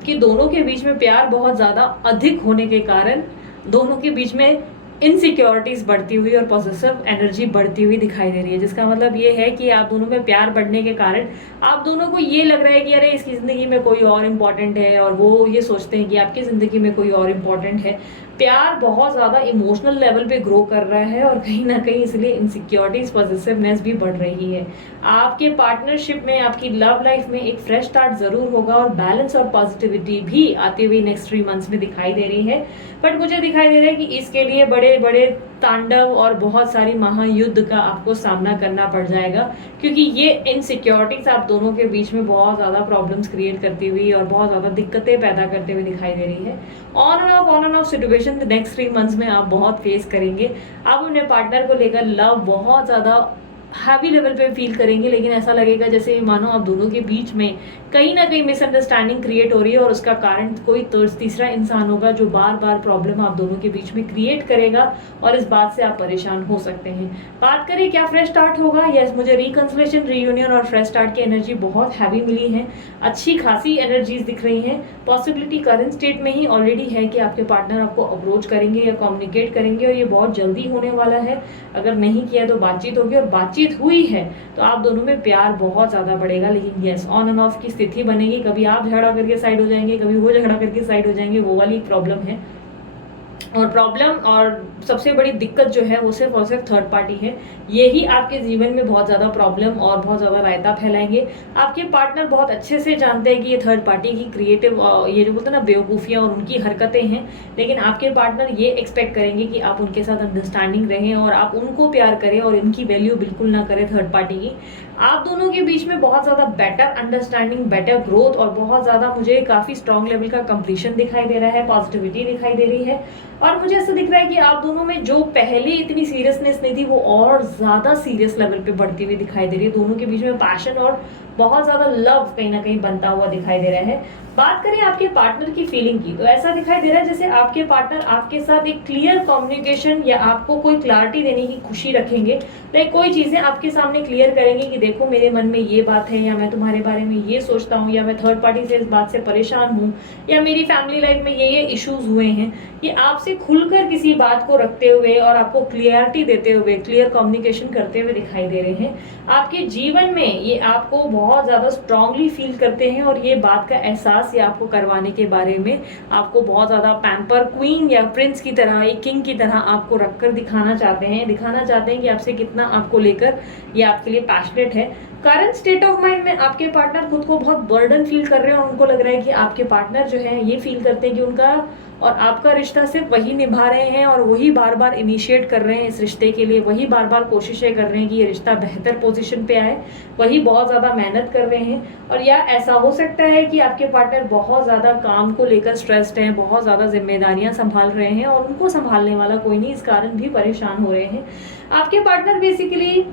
कि दोनों के बीच में प्यार बहुत ज़्यादा अधिक होने के कारण दोनों के बीच में इनसिक्योरिटीज बढ़ती हुई और पॉजिटिव एनर्जी बढ़ती हुई दिखाई दे रही है, जिसका मतलब ये है कि आप दोनों में प्यार बढ़ने के कारण आप दोनों को ये लग रहा है कि अरे इसकी ज़िंदगी में कोई और इम्पोर्टेंट है, और वो ये सोचते हैं कि आपकी ज़िंदगी में कोई और इम्पोर्टेंट है। प्यार बहुत ज़्यादा इमोशनल लेवल पे ग्रो कर रहा है और कहीं ना कहीं इसलिए इनसिक्योरिटीज, पॉजिटिवनेस भी बढ़ रही है। आपके पार्टनरशिप में, आपकी लव लाइफ में एक फ्रेश स्टार्ट ज़रूर होगा और बैलेंस और पॉजिटिविटी भी आती हुई नेक्स्ट 3 मंथ्स में दिखाई दे रही है। बट मुझे दिखाई दे रहा है कि इसके लिए बड़े बड़े तांडव और बहुत सारी महायुद्ध का आपको सामना करना पड़ जाएगा, क्योंकि ये इनसिक्योरिटीज आप दोनों के बीच में बहुत ज़्यादा प्रॉब्लम्स क्रिएट करती हुई और बहुत ज़्यादा दिक्कतें पैदा करते हुए दिखाई दे रही है। On end of situation next 3 months में आप बहुत फेस करेंगे। आप अपने पार्टनर को लेकर लव बहुत ज़्यादा हैवी लेवल पे फील करेंगे, लेकिन ऐसा लगेगा जैसे मानो आप दोनों के बीच में कहीं ना कहीं मिसअंडरस्टैंडिंग क्रिएट हो रही है और उसका कारण कोई तीसरा इंसान होगा जो बार बार प्रॉब्लम आप दोनों के बीच में क्रिएट करेगा और इस बात से आप परेशान हो सकते हैं। बात करें क्या फ्रेश स्टार्ट होगा, यस, मुझे रिकंसिलेशन, रीयूनियन और फ्रेश स्टार्ट की एनर्जी बहुत हैवी मिली है। अच्छी खासी एनर्जीज दिख रही हैं। पॉसिबिलिटी करंट स्टेट में ही ऑलरेडी है कि आपके पार्टनर आपको अप्रोच करेंगे या कम्युनिकेट करेंगे, और ये बहुत जल्दी होने वाला है। अगर नहीं किया तो बातचीत होगी, और बातचीत हुई है तो आप दोनों में प्यार बहुत ज़्यादा बढ़ेगा। लेकिन यस, ऑन एंड ऑफ की स्थिति बनेगी। कभी आप झगड़ा करके साइड हो जाएंगे, कभी वो झगड़ा करके साइड हो जाएंगे, वो वाली प्रॉब्लम है। और सबसे बड़ी दिक्कत जो है वो सिर्फ और सिर्फ थर्ड पार्टी है। यही आपके जीवन में बहुत ज़्यादा प्रॉब्लम और बहुत ज़्यादा रायता फैलाएंगे। आपके पार्टनर बहुत अच्छे से जानते हैं कि ये थर्ड पार्टी की क्रिएटिव, ये जो बोलते हैं ना, बेवकूफ़ियाँ और उनकी हरकतें हैं, लेकिन आपके पार्टनर ये एक्सपेक्ट करेंगे कि आप उनके साथ अंडरस्टैंडिंग रहें और आप उनको प्यार करें और इनकी वैल्यू बिल्कुल ना करें थर्ड पार्टी की। आप दोनों के बीच में बहुत ज़्यादा बेटर अंडरस्टैंडिंग, बेटर ग्रोथ और बहुत ज़्यादा मुझे काफ़ी स्ट्रॉन्ग लेवल का कंप्लीशन दिखाई दे रहा है, पॉजिटिविटी दिखाई दे रही है। और मुझे ऐसा दिख रहा है कि आप दोनों में जो पहले इतनी सीरियसनेस नहीं थी वो और ज़्यादा सीरियस लेवल पे बढ़ती हुई दिखाई दे रही है। दोनों के बीच में पैशन और बहुत ज़्यादा लव कहीं ना कहीं बनता हुआ दिखाई दे रहा है। बात करें आपके पार्टनर की फीलिंग की, तो ऐसा दिखाई दे रहा है जैसे आपके पार्टनर आपके साथ एक क्लियर कम्युनिकेशन या आपको कोई क्लैरिटी देने की खुशी रखेंगे। लाइक कोई चीज़ें आपके सामने क्लियर करेंगे कि देखो मेरे मन में ये बात है, या मैं तुम्हारे बारे में ये सोचता हूँ, या मैं थर्ड पार्टी से इस बात से परेशान हूँ, या मेरी फैमिली लाइफ में ये इश्यूज हुए हैं। ये आपसे खुलकर किसी बात को रखते हुए और आपको क्लियरिटी देते हुए, क्लियर कम्युनिकेशन करते हुए दिखाई दे रहे हैं। आपके जीवन में ये आपको बहुत ज़्यादा स्ट्रांगली फील करते हैं और ये बात का एहसास ये आपको करवाने के बारे में आपको बहुत ज़्यादा पैम्पर क्वीन या प्रिंस की तरह, एक किंग की तरह आपको रखकर दिखाना चाहते हैं कि आपसे कितना आपको लेकर ये आपके लिए पैशनेट है। करंट स्टेट ऑफ माइंड में आपके पार्टनर खुद को बहुत बर्डन फील कर रहे हैं और उनको लग रहा है कि आपके पार्टनर जो है ये फील करते हैं कि उनका और आपका रिश्ता सिर्फ वही निभा रहे हैं और वही बार बार इनिशिएट कर रहे हैं इस रिश्ते के लिए, वही बार बार कोशिशें कर रहे हैं कि ये रिश्ता बेहतर पोजीशन पे आए, वही बहुत ज़्यादा मेहनत कर रहे हैं। और या ऐसा हो सकता है कि आपके पार्टनर बहुत ज़्यादा काम को लेकर स्ट्रेस्ड हैं, बहुत ज़्यादा जिम्मेदारियां संभाल रहे हैं और उनको संभालने वाला कोई नहीं, इस कारण भी परेशान हो रहे हैं। आपके पार्टनर बेसिकली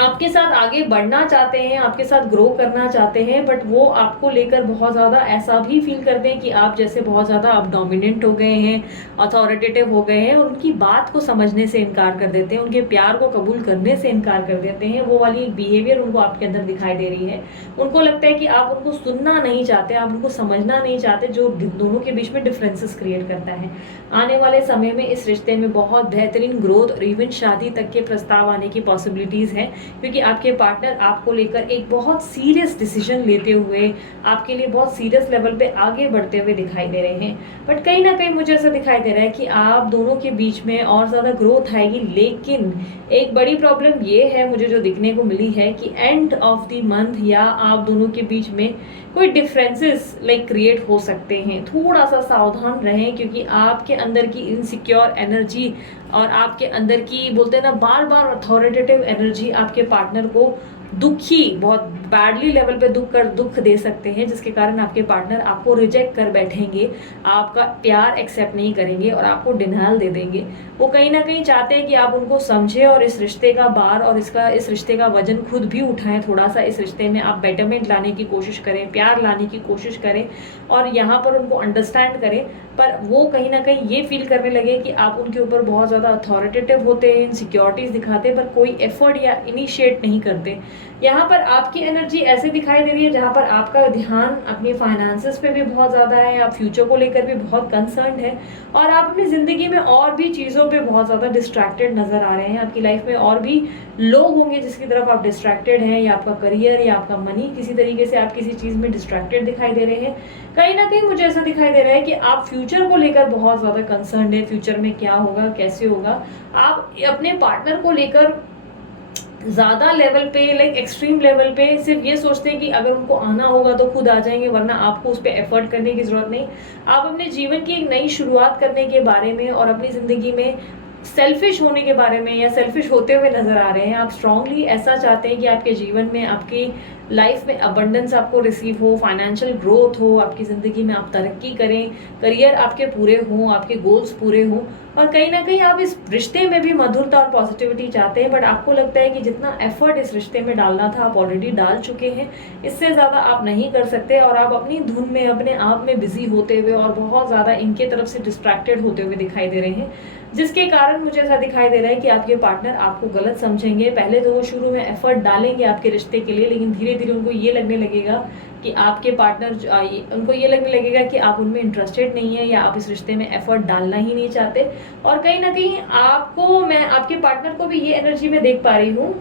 आपके साथ आगे बढ़ना चाहते हैं, आपके साथ ग्रो करना चाहते हैं, बट वो आपको लेकर बहुत ज़्यादा ऐसा भी फील करते हैं कि आप जैसे बहुत ज़्यादा अब डोमिनेंट हो गए हैं, अथॉरिटेटिव हो गए हैं और उनकी बात को समझने से इनकार कर देते हैं, उनके प्यार को कबूल करने से इनकार कर देते हैं। वो वाली एक बिहेवियर उनको आपके अंदर दिखाई दे रही है। उनको लगता है कि आप उनको सुनना नहीं चाहते, आप उनको समझना नहीं चाहते, जो दोनों के बीच में डिफरेंसेस क्रिएट करता है। आने वाले समय में इस रिश्ते में बहुत बेहतरीन ग्रोथ और इवन शादी तक के प्रस्ताव आने की पॉसिबिलिटीज़ है, क्योंकि आपके पार्टनर आपको लेकर एक बहुत सीरियस डिसीजन लेते हुए आपके लिए बहुत सीरियस लेवल पे आगे बढ़ते हुए दिखाई दे रहे हैं। बट कहीं ना कहीं मुझे ऐसा दिखाई दे रहा है कि आप दोनों के बीच में और ज़्यादा ग्रोथ आएगी, लेकिन एक बड़ी प्रॉब्लम ये है मुझे जो दिखने को मिली है कि एंड ऑफ द मंथ या आप दोनों के बीच में कोई डिफरेंसेस क्रिएट हो सकते हैं। थोड़ा सा सावधान रहें, क्योंकि आपके अंदर की इनसिक्योर एनर्जी और आपके अंदर की बोलते हैं ना बार बार अथॉरिटेटिव एनर्जी आपके पार्टनर को दुखी, बहुत बैडली लेवल पे दुख दे सकते हैं, जिसके कारण आपके पार्टनर आपको रिजेक्ट कर बैठेंगे, आपका प्यार एक्सेप्ट नहीं करेंगे और आपको डिनायल दे देंगे। वो कहीं ना कहीं चाहते हैं कि आप उनको समझें और इस रिश्ते का भार और इस रिश्ते का वजन खुद भी उठाएं। थोड़ा सा इस रिश्ते में आप बेटरमेंट लाने की कोशिश करें, प्यार लाने की कोशिश करें और यहाँ पर उनको अंडरस्टैंड करें। पर वो कहीं ना कहीं ये फील करने लगे कि आप उनके ऊपर बहुत ज़्यादा अथॉरिटेटिव होते हैं, इनसिक्योरिटीज़ दिखाते हैं, पर कोई एफर्ट या इनिशिएट नहीं करते। यहाँ पर आपकी एनर्जी ऐसे दिखाई दे रही है जहाँ पर आपका ध्यान अपनी फाइनेंसेस पे भी बहुत ज़्यादा है, आप फ्यूचर को लेकर भी बहुत कंसर्न है और आप अपनी ज़िंदगी में और भी चीज़ों पे बहुत ज़्यादा डिस्ट्रैक्टेड नज़र आ रहे हैं। आपकी लाइफ में और भी लोग होंगे जिसकी तरफ आप डिस्ट्रैक्टेड हैं, या आपका करियर या आपका मनी, किसी तरीके से आप किसी चीज़ में डिस्ट्रैक्टेड दिखाई दे रहे हैं। कहीं ना कहीं मुझे ऐसा दिखाई दे रहा है कि आप फ्यूचर को लेकर बहुत ज़्यादा कंसर्न है, फ्यूचर में क्या होगा, कैसे होगा। आप अपने पार्टनर को लेकर ज़्यादा लेवल पे एक्सट्रीम लेवल पे सिर्फ ये सोचते हैं कि अगर उनको आना होगा तो खुद आ जाएंगे, वरना आपको उस पर एफर्ट करने की ज़रूरत नहीं। आप अपने जीवन की एक नई शुरुआत करने के बारे में और अपनी ज़िंदगी में सेल्फिश होने के बारे में या सेल्फिश होते हुए नज़र आ रहे हैं। आप स्ट्रांगली ऐसा चाहते हैं कि आपके जीवन में, आपकी लाइफ में अबंडेंस आपको रिसीव हो, फाइनेंशियल ग्रोथ हो, आपकी ज़िंदगी में आप तरक्की करें, करियर आपके पूरे हों, आपके गोल्स पूरे हों और कहीं ना कहीं आप इस रिश्ते में भी मधुरता और पॉजिटिविटी चाहते हैं। बट आपको लगता है कि जितना एफर्ट इस रिश्ते में डालना था आप ऑलरेडी डाल चुके हैं, इससे ज़्यादा आप नहीं कर सकते और आप अपनी धुन में, अपने आप में बिजी होते हुए और बहुत ज़्यादा इनके तरफ से डिस्ट्रैक्टेड होते हुए दिखाई दे रहे हैं, जिसके कारण मुझे ऐसा दिखाई दे रहा है कि आपके पार्टनर आपको गलत समझेंगे। पहले तो वो शुरू में एफर्ट डालेंगे आपके रिश्ते के लिए, लेकिन धीरे धीरे उनको ये लगने लगेगा कि आपके पार्टनर, उनको ये लगने लगेगा कि आप उनमें इंटरेस्टेड नहीं है या आप इस रिश्ते में एफर्ट डालना ही नहीं चाहते। और कहीं ना कहीं आपको, मैं आपके पार्टनर को भी ये एनर्जी में देख पा रही हूँ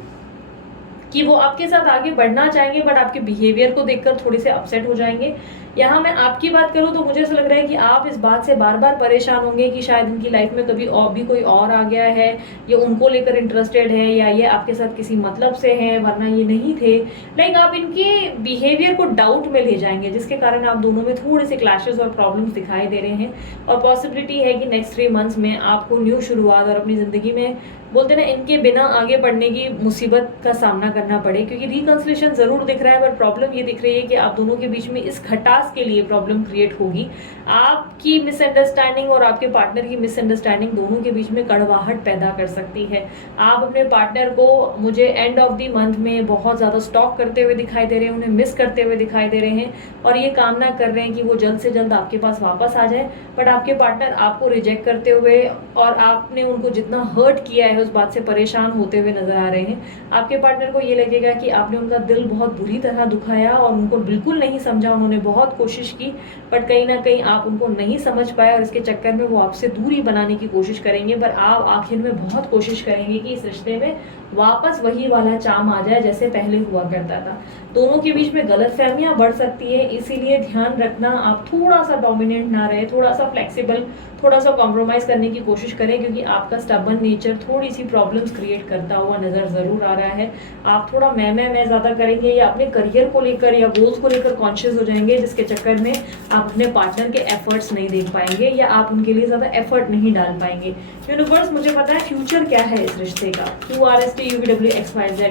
कि वो आपके साथ आगे बढ़ना चाहेंगे, बट आपके बिहेवियर को देखकर थोड़े से अपसेट हो जाएंगे। यहाँ मैं आपकी बात करूँ तो मुझे ऐसा लग रहा है कि आप इस बात से बार बार परेशान होंगे कि शायद इनकी लाइफ में कभी और भी कोई और आ गया है, ये उनको लेकर इंटरेस्टेड है या ये आपके साथ किसी मतलब से है, वरना ये नहीं थे। आप इनके बिहेवियर को डाउट में ले जाएंगे, जिसके कारण आप दोनों में थोड़े से क्लैशेस और प्रॉब्लम्स दिखाई दे रहे हैं और पॉसिबिलिटी है कि नेक्स्ट 3 मंथ्स में आपको न्यू शुरुआत और अपनी ज़िंदगी में बोलते ना इनके बिना आगे बढ़ने की मुसीबत का सामना करना पड़े। क्योंकि रिकंसिलेशन ज़रूर दिख रहा है, बट प्रॉब्लम ये दिख रही है कि आप दोनों के बीच में इस खटास के लिए प्रॉब्लम क्रिएट होगी। आपकी मिसअंडरस्टैंडिंग और आपके पार्टनर की मिसअंडरस्टैंडिंग दोनों के बीच में कड़वाहट पैदा कर सकती है। आप अपने पार्टनर को, मुझे एंड ऑफ द मंथ में बहुत ज़्यादा स्टॉक करते हुए दिखाई दे रहे हैं, उन्हें मिस करते हुए दिखाई दे रहे हैं और ये कामना कर रहे हैं कि वो जल्द से जल्द आपके पास वापस आ जाए। बट आपके पार्टनर आपको रिजेक्ट करते हुए और आपने उनको जितना हर्ट किया है उस बात से परेशान होते हुए नजर आ रहे हैं। आपके पार्टनर को ये लगेगा कि आपने उनका दिल बहुत बुरी तरह दुखाया और उनको बिल्कुल नहीं समझा। उन्होंने बहुत कोशिश की, बट कहीं ना कहीं आप उनको नहीं समझ पाए और इसके चक्कर में वो आपसे दूरी बनाने की कोशिश करेंगे। पर आप आखिर में बहुत कोशिश करेंगे कि इस रिश्ते में वापस वही वाला चाम आ जाए जैसे पहले हुआ करता था। दोनों के बीच में गलतफहमियां बढ़ सकती है, इसीलिए ध्यान रखना आप थोड़ा सा डोमिनेंट ना रहे, थोड़ा सा फ्लेक्सिबल, थोड़ा सा कॉम्प्रोमाइज़ करने की कोशिश करें, क्योंकि आपका स्टबर्न नेचर थोड़ी सी प्रॉब्लम्स क्रिएट करता हुआ नज़र ज़रूर आ रहा है। आप थोड़ा मैं ज़्यादा करेंगे या अपने करियर को लेकर या गोल्स को लेकर कॉन्शियस हो जाएंगे, जिसके चक्कर में आप अपने पार्टनर के एफर्ट्स नहीं देख पाएंगे या आप उनके लिए ज़्यादा एफर्ट नहीं डाल पाएंगे। यूनिवर्स मुझे पता है फ्यूचर क्या है इस रिश्ते का, QRST UVWXYZ,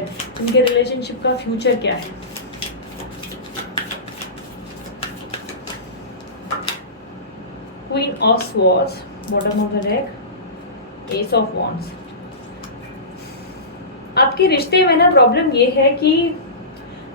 इनके रिलेशनशिप का फ्यूचर क्या है। Queen of Swords, bottom of the deck, Ace of Wands। आपके रिश्ते में ना प्रॉब्लम ये है कि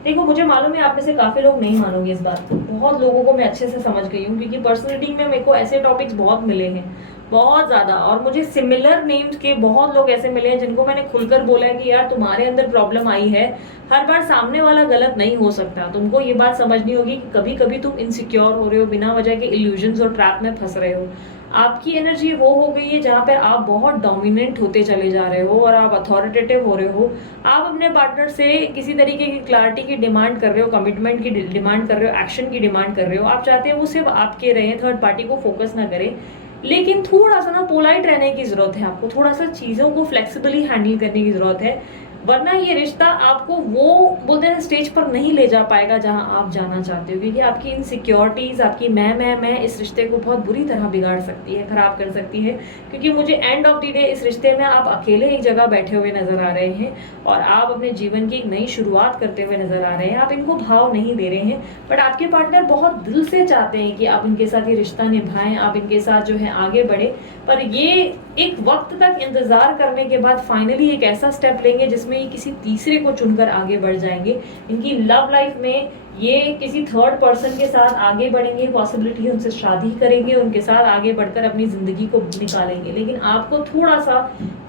देखो, मुझे मालूम है आप में से काफी लोग नहीं मानोगे इस बात को, बहुत लोगों को मैं अच्छे से समझ गई हूँ, क्योंकि पर्सनल रीडिंग में मेरे को ऐसे टॉपिक्स बहुत मिले हैं, बहुत ज्यादा, और मुझे सिमिलर नेम्स के बहुत लोग ऐसे मिले हैं जिनको मैंने खुलकर बोला है कि यार तुम्हारे अंदर प्रॉब्लम आई है। हर बार सामने वाला गलत नहीं हो सकता, तुमको ये बात समझनी होगी कि कभी कभी तुम इनसिक्योर हो रहे हो, बिना वजह के इल्यूजन्स और ट्रैप में फंस रहे हो। आपकी एनर्जी वो हो गई है जहाँ पे आप बहुत डोमिनेंट होते चले जा रहे हो और आप अथॉरिटेटिव हो रहे हो। आप अपने पार्टनर से किसी तरीके की क्लैरिटी की डिमांड कर रहे हो, कमिटमेंट की डिमांड कर रहे हो, एक्शन की डिमांड कर रहे हो। आप चाहते हो वो सिर्फ आपके रहे, थर्ड पार्टी को फोकस ना करे, लेकिन थोड़ा सा ना पोलाइट रहने की जरूरत है आपको, थोड़ा सा चीज़ों को फ्लेक्सिबली हैंडल करने की जरूरत है, वरना ये रिश्ता आपको वो बोलते हैं स्टेज पर नहीं ले जा पाएगा जहां आप जाना चाहते हो, क्योंकि आपकी इनसिक्योरिटीज, आपकी मैं इस रिश्ते को बहुत बुरी तरह बिगाड़ सकती है, खराब कर सकती है। क्योंकि मुझे एंड ऑफ द डे इस रिश्ते में आप अकेले एक जगह बैठे हुए नजर आ रहे हैं और आप अपने जीवन की एक नई शुरुआत करते हुए नजर आ रहे हैं। आप इनको भाव नहीं दे रहे हैं, बट आपके पार्टनर बहुत दिल से चाहते हैं कि आप इनके साथ ये रिश्ता निभाएं, आप इनके साथ जो है आगे बढ़े, पर ये एक वक्त तक इंतजार करने के बाद फाइनली एक ऐसा स्टेप लेंगे जिसमें ये किसी तीसरे को चुनकर आगे बढ़ जाएंगे। इनकी लव लाइफ में ये किसी थर्ड पर्सन के साथ आगे बढ़ेंगे, पॉसिबिलिटी है उनसे शादी करेंगे, उनके साथ आगे बढ़कर अपनी जिंदगी को निकालेंगे। लेकिन आपको थोड़ा सा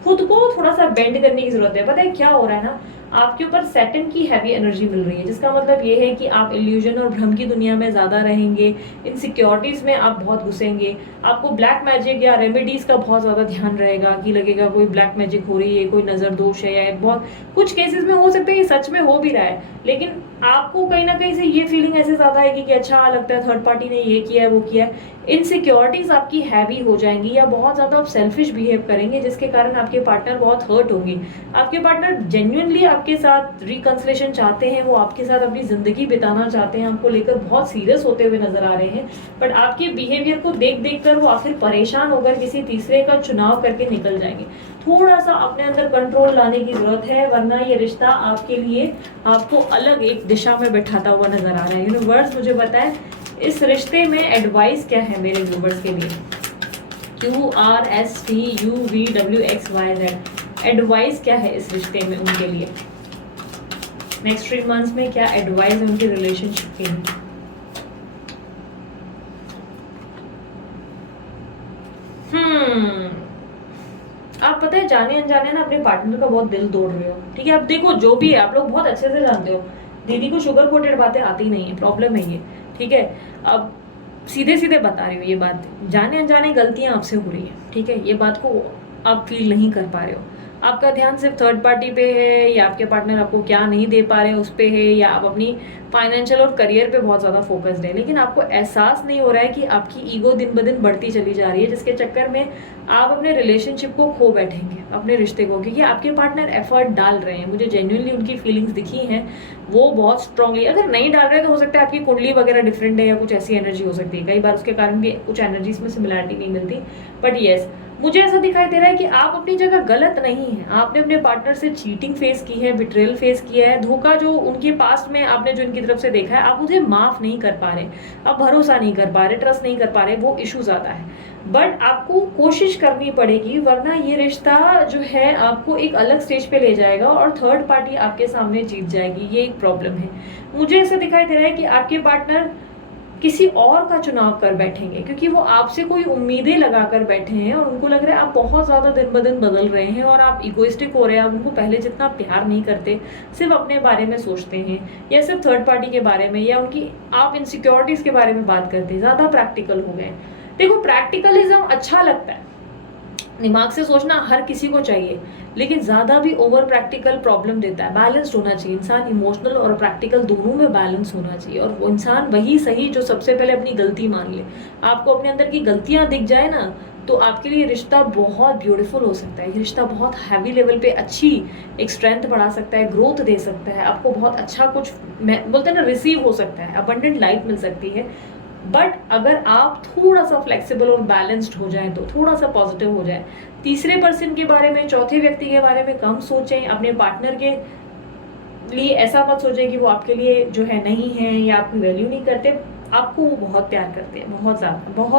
खुद को थोड़ा सा बेंड करने की जरूरत है। पता है क्या हो रहा है ना, आपके ऊपर सैटर्न की हैवी एनर्जी मिल रही है, जिसका मतलब ये है कि आप इल्यूजन और भ्रम की दुनिया में ज्यादा रहेंगे, इनसिक्योरिटीज में आप बहुत घुसेंगे, आपको ब्लैक मैजिक या रेमेडीज का बहुत ज्यादा ध्यान रहेगा कि लगेगा कोई ब्लैक मैजिक हो रही है, कोई नजर दोष है, या बहुत कुछ केसेस में हो सकता है ये सच में हो भी रहा है, लेकिन आपको कहीं ना कहीं से ये फीलिंग ऐसे ज्यादा आएगी कि अच्छा लगता है थर्ड पार्टी ने ये किया है वो किया है। इनसिक्योरिटीज आपकी हैवी हो जाएंगी या बहुत ज्यादा आप सेल्फिश बिहेव करेंगे, जिसके कारण आपके पार्टनर बहुत हर्ट होंगे। आपके पार्टनर जेन्युइनली आपके साथ रिकंसिलेशन चाहते हैं, वो आपके साथ अपनी जिंदगी बिताना चाहते हैं, आपको लेकर बहुत सीरियस होते हुए नजर आ रहे हैं, बट आपके बिहेवियर को देख देख कर वो आखिर परेशान होकर किसी तीसरे का चुनाव करके निकल जाएंगे। थोड़ा सा अपने अंदर कंट्रोल लाने की जरूरत है, वरना ये रिश्ता आपके लिए आपको अलग एक दिशा में बैठाता हुआ नजर आ रहा है। यूनिवर्स मुझे बताए इस रिश्ते में एडवाइस क्या है मेरे व्यूवर्स के लिए। QRSTUVWXYZ, एडवाइस क्या है इस रिश्ते में उनके लिए, नेक्स्ट 3 मंथ्स में क्या एडवाइस है उनके रिलेशनशिप के लिए। आप पता है जाने अनजाने ना अपने पार्टनर का बहुत दिल तोड़ रहे हो, ठीक है। अब देखो जो भी है आप लोग बहुत अच्छे से जानते हो, दीदी को शुगर कोटेड बातें आती नहीं है, प्रॉब्लम है ये, ठीक है। अब सीधे सीधे बता रही हूँ ये बात, जाने अनजाने गलतियां आपसे हो रही है, ठीक है। ये बात को आप फील नहीं कर पा रहे हो, आपका ध्यान सिर्फ थर्ड पार्टी पे है, या आपके पार्टनर आपको क्या नहीं दे पा रहे हैं उस पे है, या आप अपनी फाइनेंशियल और करियर पे बहुत ज़्यादा फोकस्ड है, लेकिन आपको एहसास नहीं हो रहा है कि आपकी ईगो दिन ब दिन बढ़ती चली जा रही है, जिसके चक्कर में आप अपने रिलेशनशिप को खो बैठेंगे, अपने रिश्ते को, क्योंकि आपके पार्टनर एफर्ट डाल रहे हैं। मुझे जेन्युइनली उनकी फीलिंग्स दिखी हैं, वो बहुत स्ट्रांगली, अगर नहीं डाल रहे तो हो सकता है आपकी कुंडली वगैरह डिफरेंट है या कुछ ऐसी एनर्जी हो सकती है, कई बार उसके कारण भी कुछ एनर्जीज में सिमिलैरिटी नहीं मिलती, बट येस मुझे ऐसा दिखाई दे रहा है कि आप अपनी जगह गलत नहीं है। आपने अपने पार्टनर से चीटिंग फेस की है, बिट्रेयल फेस किया है, धोखा जो उनके पास्ट में आपने जो इनकी तरफ से देखा है, आप उसे माफ नहीं कर पा रहे, आप भरोसा नहीं कर पा रहे, ट्रस्ट नहीं कर पा रहे, वो इशू ज्यादा है। बट आपको कोशिश करनी पड़ेगी, वरना ये रिश्ता जो है आपको एक अलग स्टेज पे ले जाएगा और थर्ड पार्टी आपके सामने जीत जाएगी, ये एक प्रॉब्लम है। मुझे ऐसा दिखाई दे रहा है कि आपके पार्टनर किसी और का चुनाव कर बैठेंगे, क्योंकि वो आपसे कोई उम्मीदें लगाकर बैठे हैं और उनको लग रहा है आप बहुत ज़्यादा दिन ब दिन बदल रहे हैं और आप इगोइस्टिक हो रहे हैं, आप उनको पहले जितना प्यार नहीं करते, सिर्फ अपने बारे में सोचते हैं या सिर्फ थर्ड पार्टी के बारे में, या उनकी आप इनसिक्योरिटीज़ के बारे में बात करते हैं, ज़्यादा प्रैक्टिकल हो गए। देखो प्रैक्टिकलिज्म अच्छा लगता है, दिमाग से सोचना हर किसी को चाहिए, लेकिन ज़्यादा भी ओवर प्रैक्टिकल प्रॉब्लम देता है। बैलेंस्ड होना चाहिए इंसान, इमोशनल और प्रैक्टिकल दोनों में बैलेंस होना चाहिए। और वो इंसान वही सही जो सबसे पहले अपनी गलती मान ले। आपको अपने अंदर की गलतियाँ दिख जाए ना, तो आपके लिए रिश्ता बहुत ब्यूटीफुल हो सकता है। ये रिश्ता बहुत हैवी लेवल पे अच्छी एक स्ट्रेंथ बढ़ा सकता है, ग्रोथ दे सकता है, आपको बहुत अच्छा कुछ बोलते हैं ना रिसीव हो सकता है, अबंडेंट लाइफ मिल सकती है। बट अगर आप थोड़ा सा फ्लेक्सिबल और बैलेंस्ड हो जाए, तो थोड़ा सा पॉजिटिव हो जाए, तीसरे पर्सन के बारे में, चौथे व्यक्ति के बारे में कम सोचें, अपने पार्टनर के लिए ऐसा मत सोचें कि वो आपके लिए जो है नहीं है या आपकी वैल्यू नहीं करते। आपको वो बहुत प्यार करते हैं, बहुत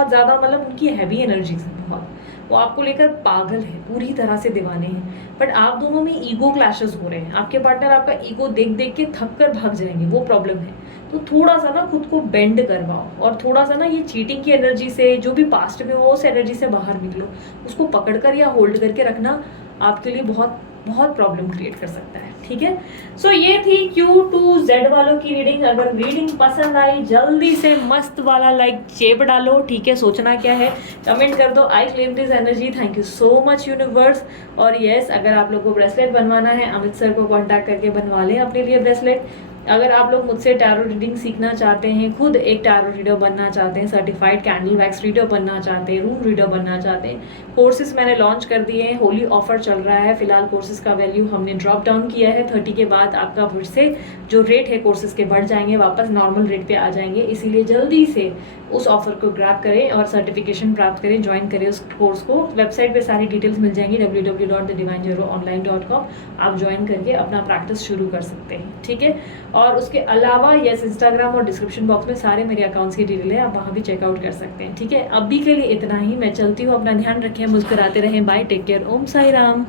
ज़्यादा, मतलब उनकी हैवी एनर्जीज है बहुत, वो आपको लेकर पागल है, पूरी तरह से दीवाने हैं। बट आप दोनों में ईगो क्लैशेस हो रहे हैं, आपके पार्टनर आपका ईगो देख देख के थक कर भाग जाएंगे, वो प्रॉब्लम है। तो थोड़ा सा ना खुद को बेंड करवाओ, और थोड़ा सा ना ये चीटिंग की एनर्जी से, जो भी पास्ट में हो उस एनर्जी से बाहर निकलो। उसको पकड़कर या होल्ड करके रखना आपके लिए बहुत बहुत प्रॉब्लम क्रिएट कर सकता है, ठीक है। सो ये थी Q to Z वालों की रीडिंग। अगर रीडिंग पसंद आई, जल्दी से मस्त वाला लाइक चेप डालो, ठीक है। सोचना क्या है, कमेंट कर दो, I claim this energy, thank you so much universe. और यस, अगर आप लोग को ब्रेसलेट बनवाना है, अमित सर को कॉन्टैक्ट करके बनवा लें अपने लिए ब्रेसलेट। अगर आप लोग मुझसे टैरो रीडिंग सीखना चाहते हैं, खुद एक टैरो रीडर बनना चाहते हैं, सर्टिफाइड कैंडल वैक्स रीडर बनना चाहते हैं, रूम रीडर बनना चाहते हैं, कोर्सेज मैंने लॉन्च कर दिए हैं, होली ऑफर चल रहा है फिलहाल। कोर्सेज का वैल्यू हमने ड्रॉप डाउन किया है, 30 के बाद आपका फिर से जो रेट है कोर्सेज के बढ़ जाएंगे, वापस नॉर्मल रेट पे आ जाएंगे। इसीलिए जल्दी से उस ऑफर को ग्रैब करें और सर्टिफिकेशन प्राप्त करें, ज्वाइन करें उस कोर्स को। वेबसाइट पे सारी डिटेल्स मिल जाएंगी, www.thedivinetarot.online.com। आप ज्वाइन करके अपना प्रैक्टिस शुरू कर सकते हैं, ठीक है। और उसके अलावा यस, इंस्टाग्राम और डिस्क्रिप्शन बॉक्स में सारे मेरे अकाउंट्स की डिटेल है, आप वहाँ भी चेकआउट कर सकते हैं, ठीक है। अभी के लिए इतना ही, मैं चलती हूँ, अपना ध्यान रखें, मुस्कुराते रहें, बाय, टेक केयर, ओम साई राम।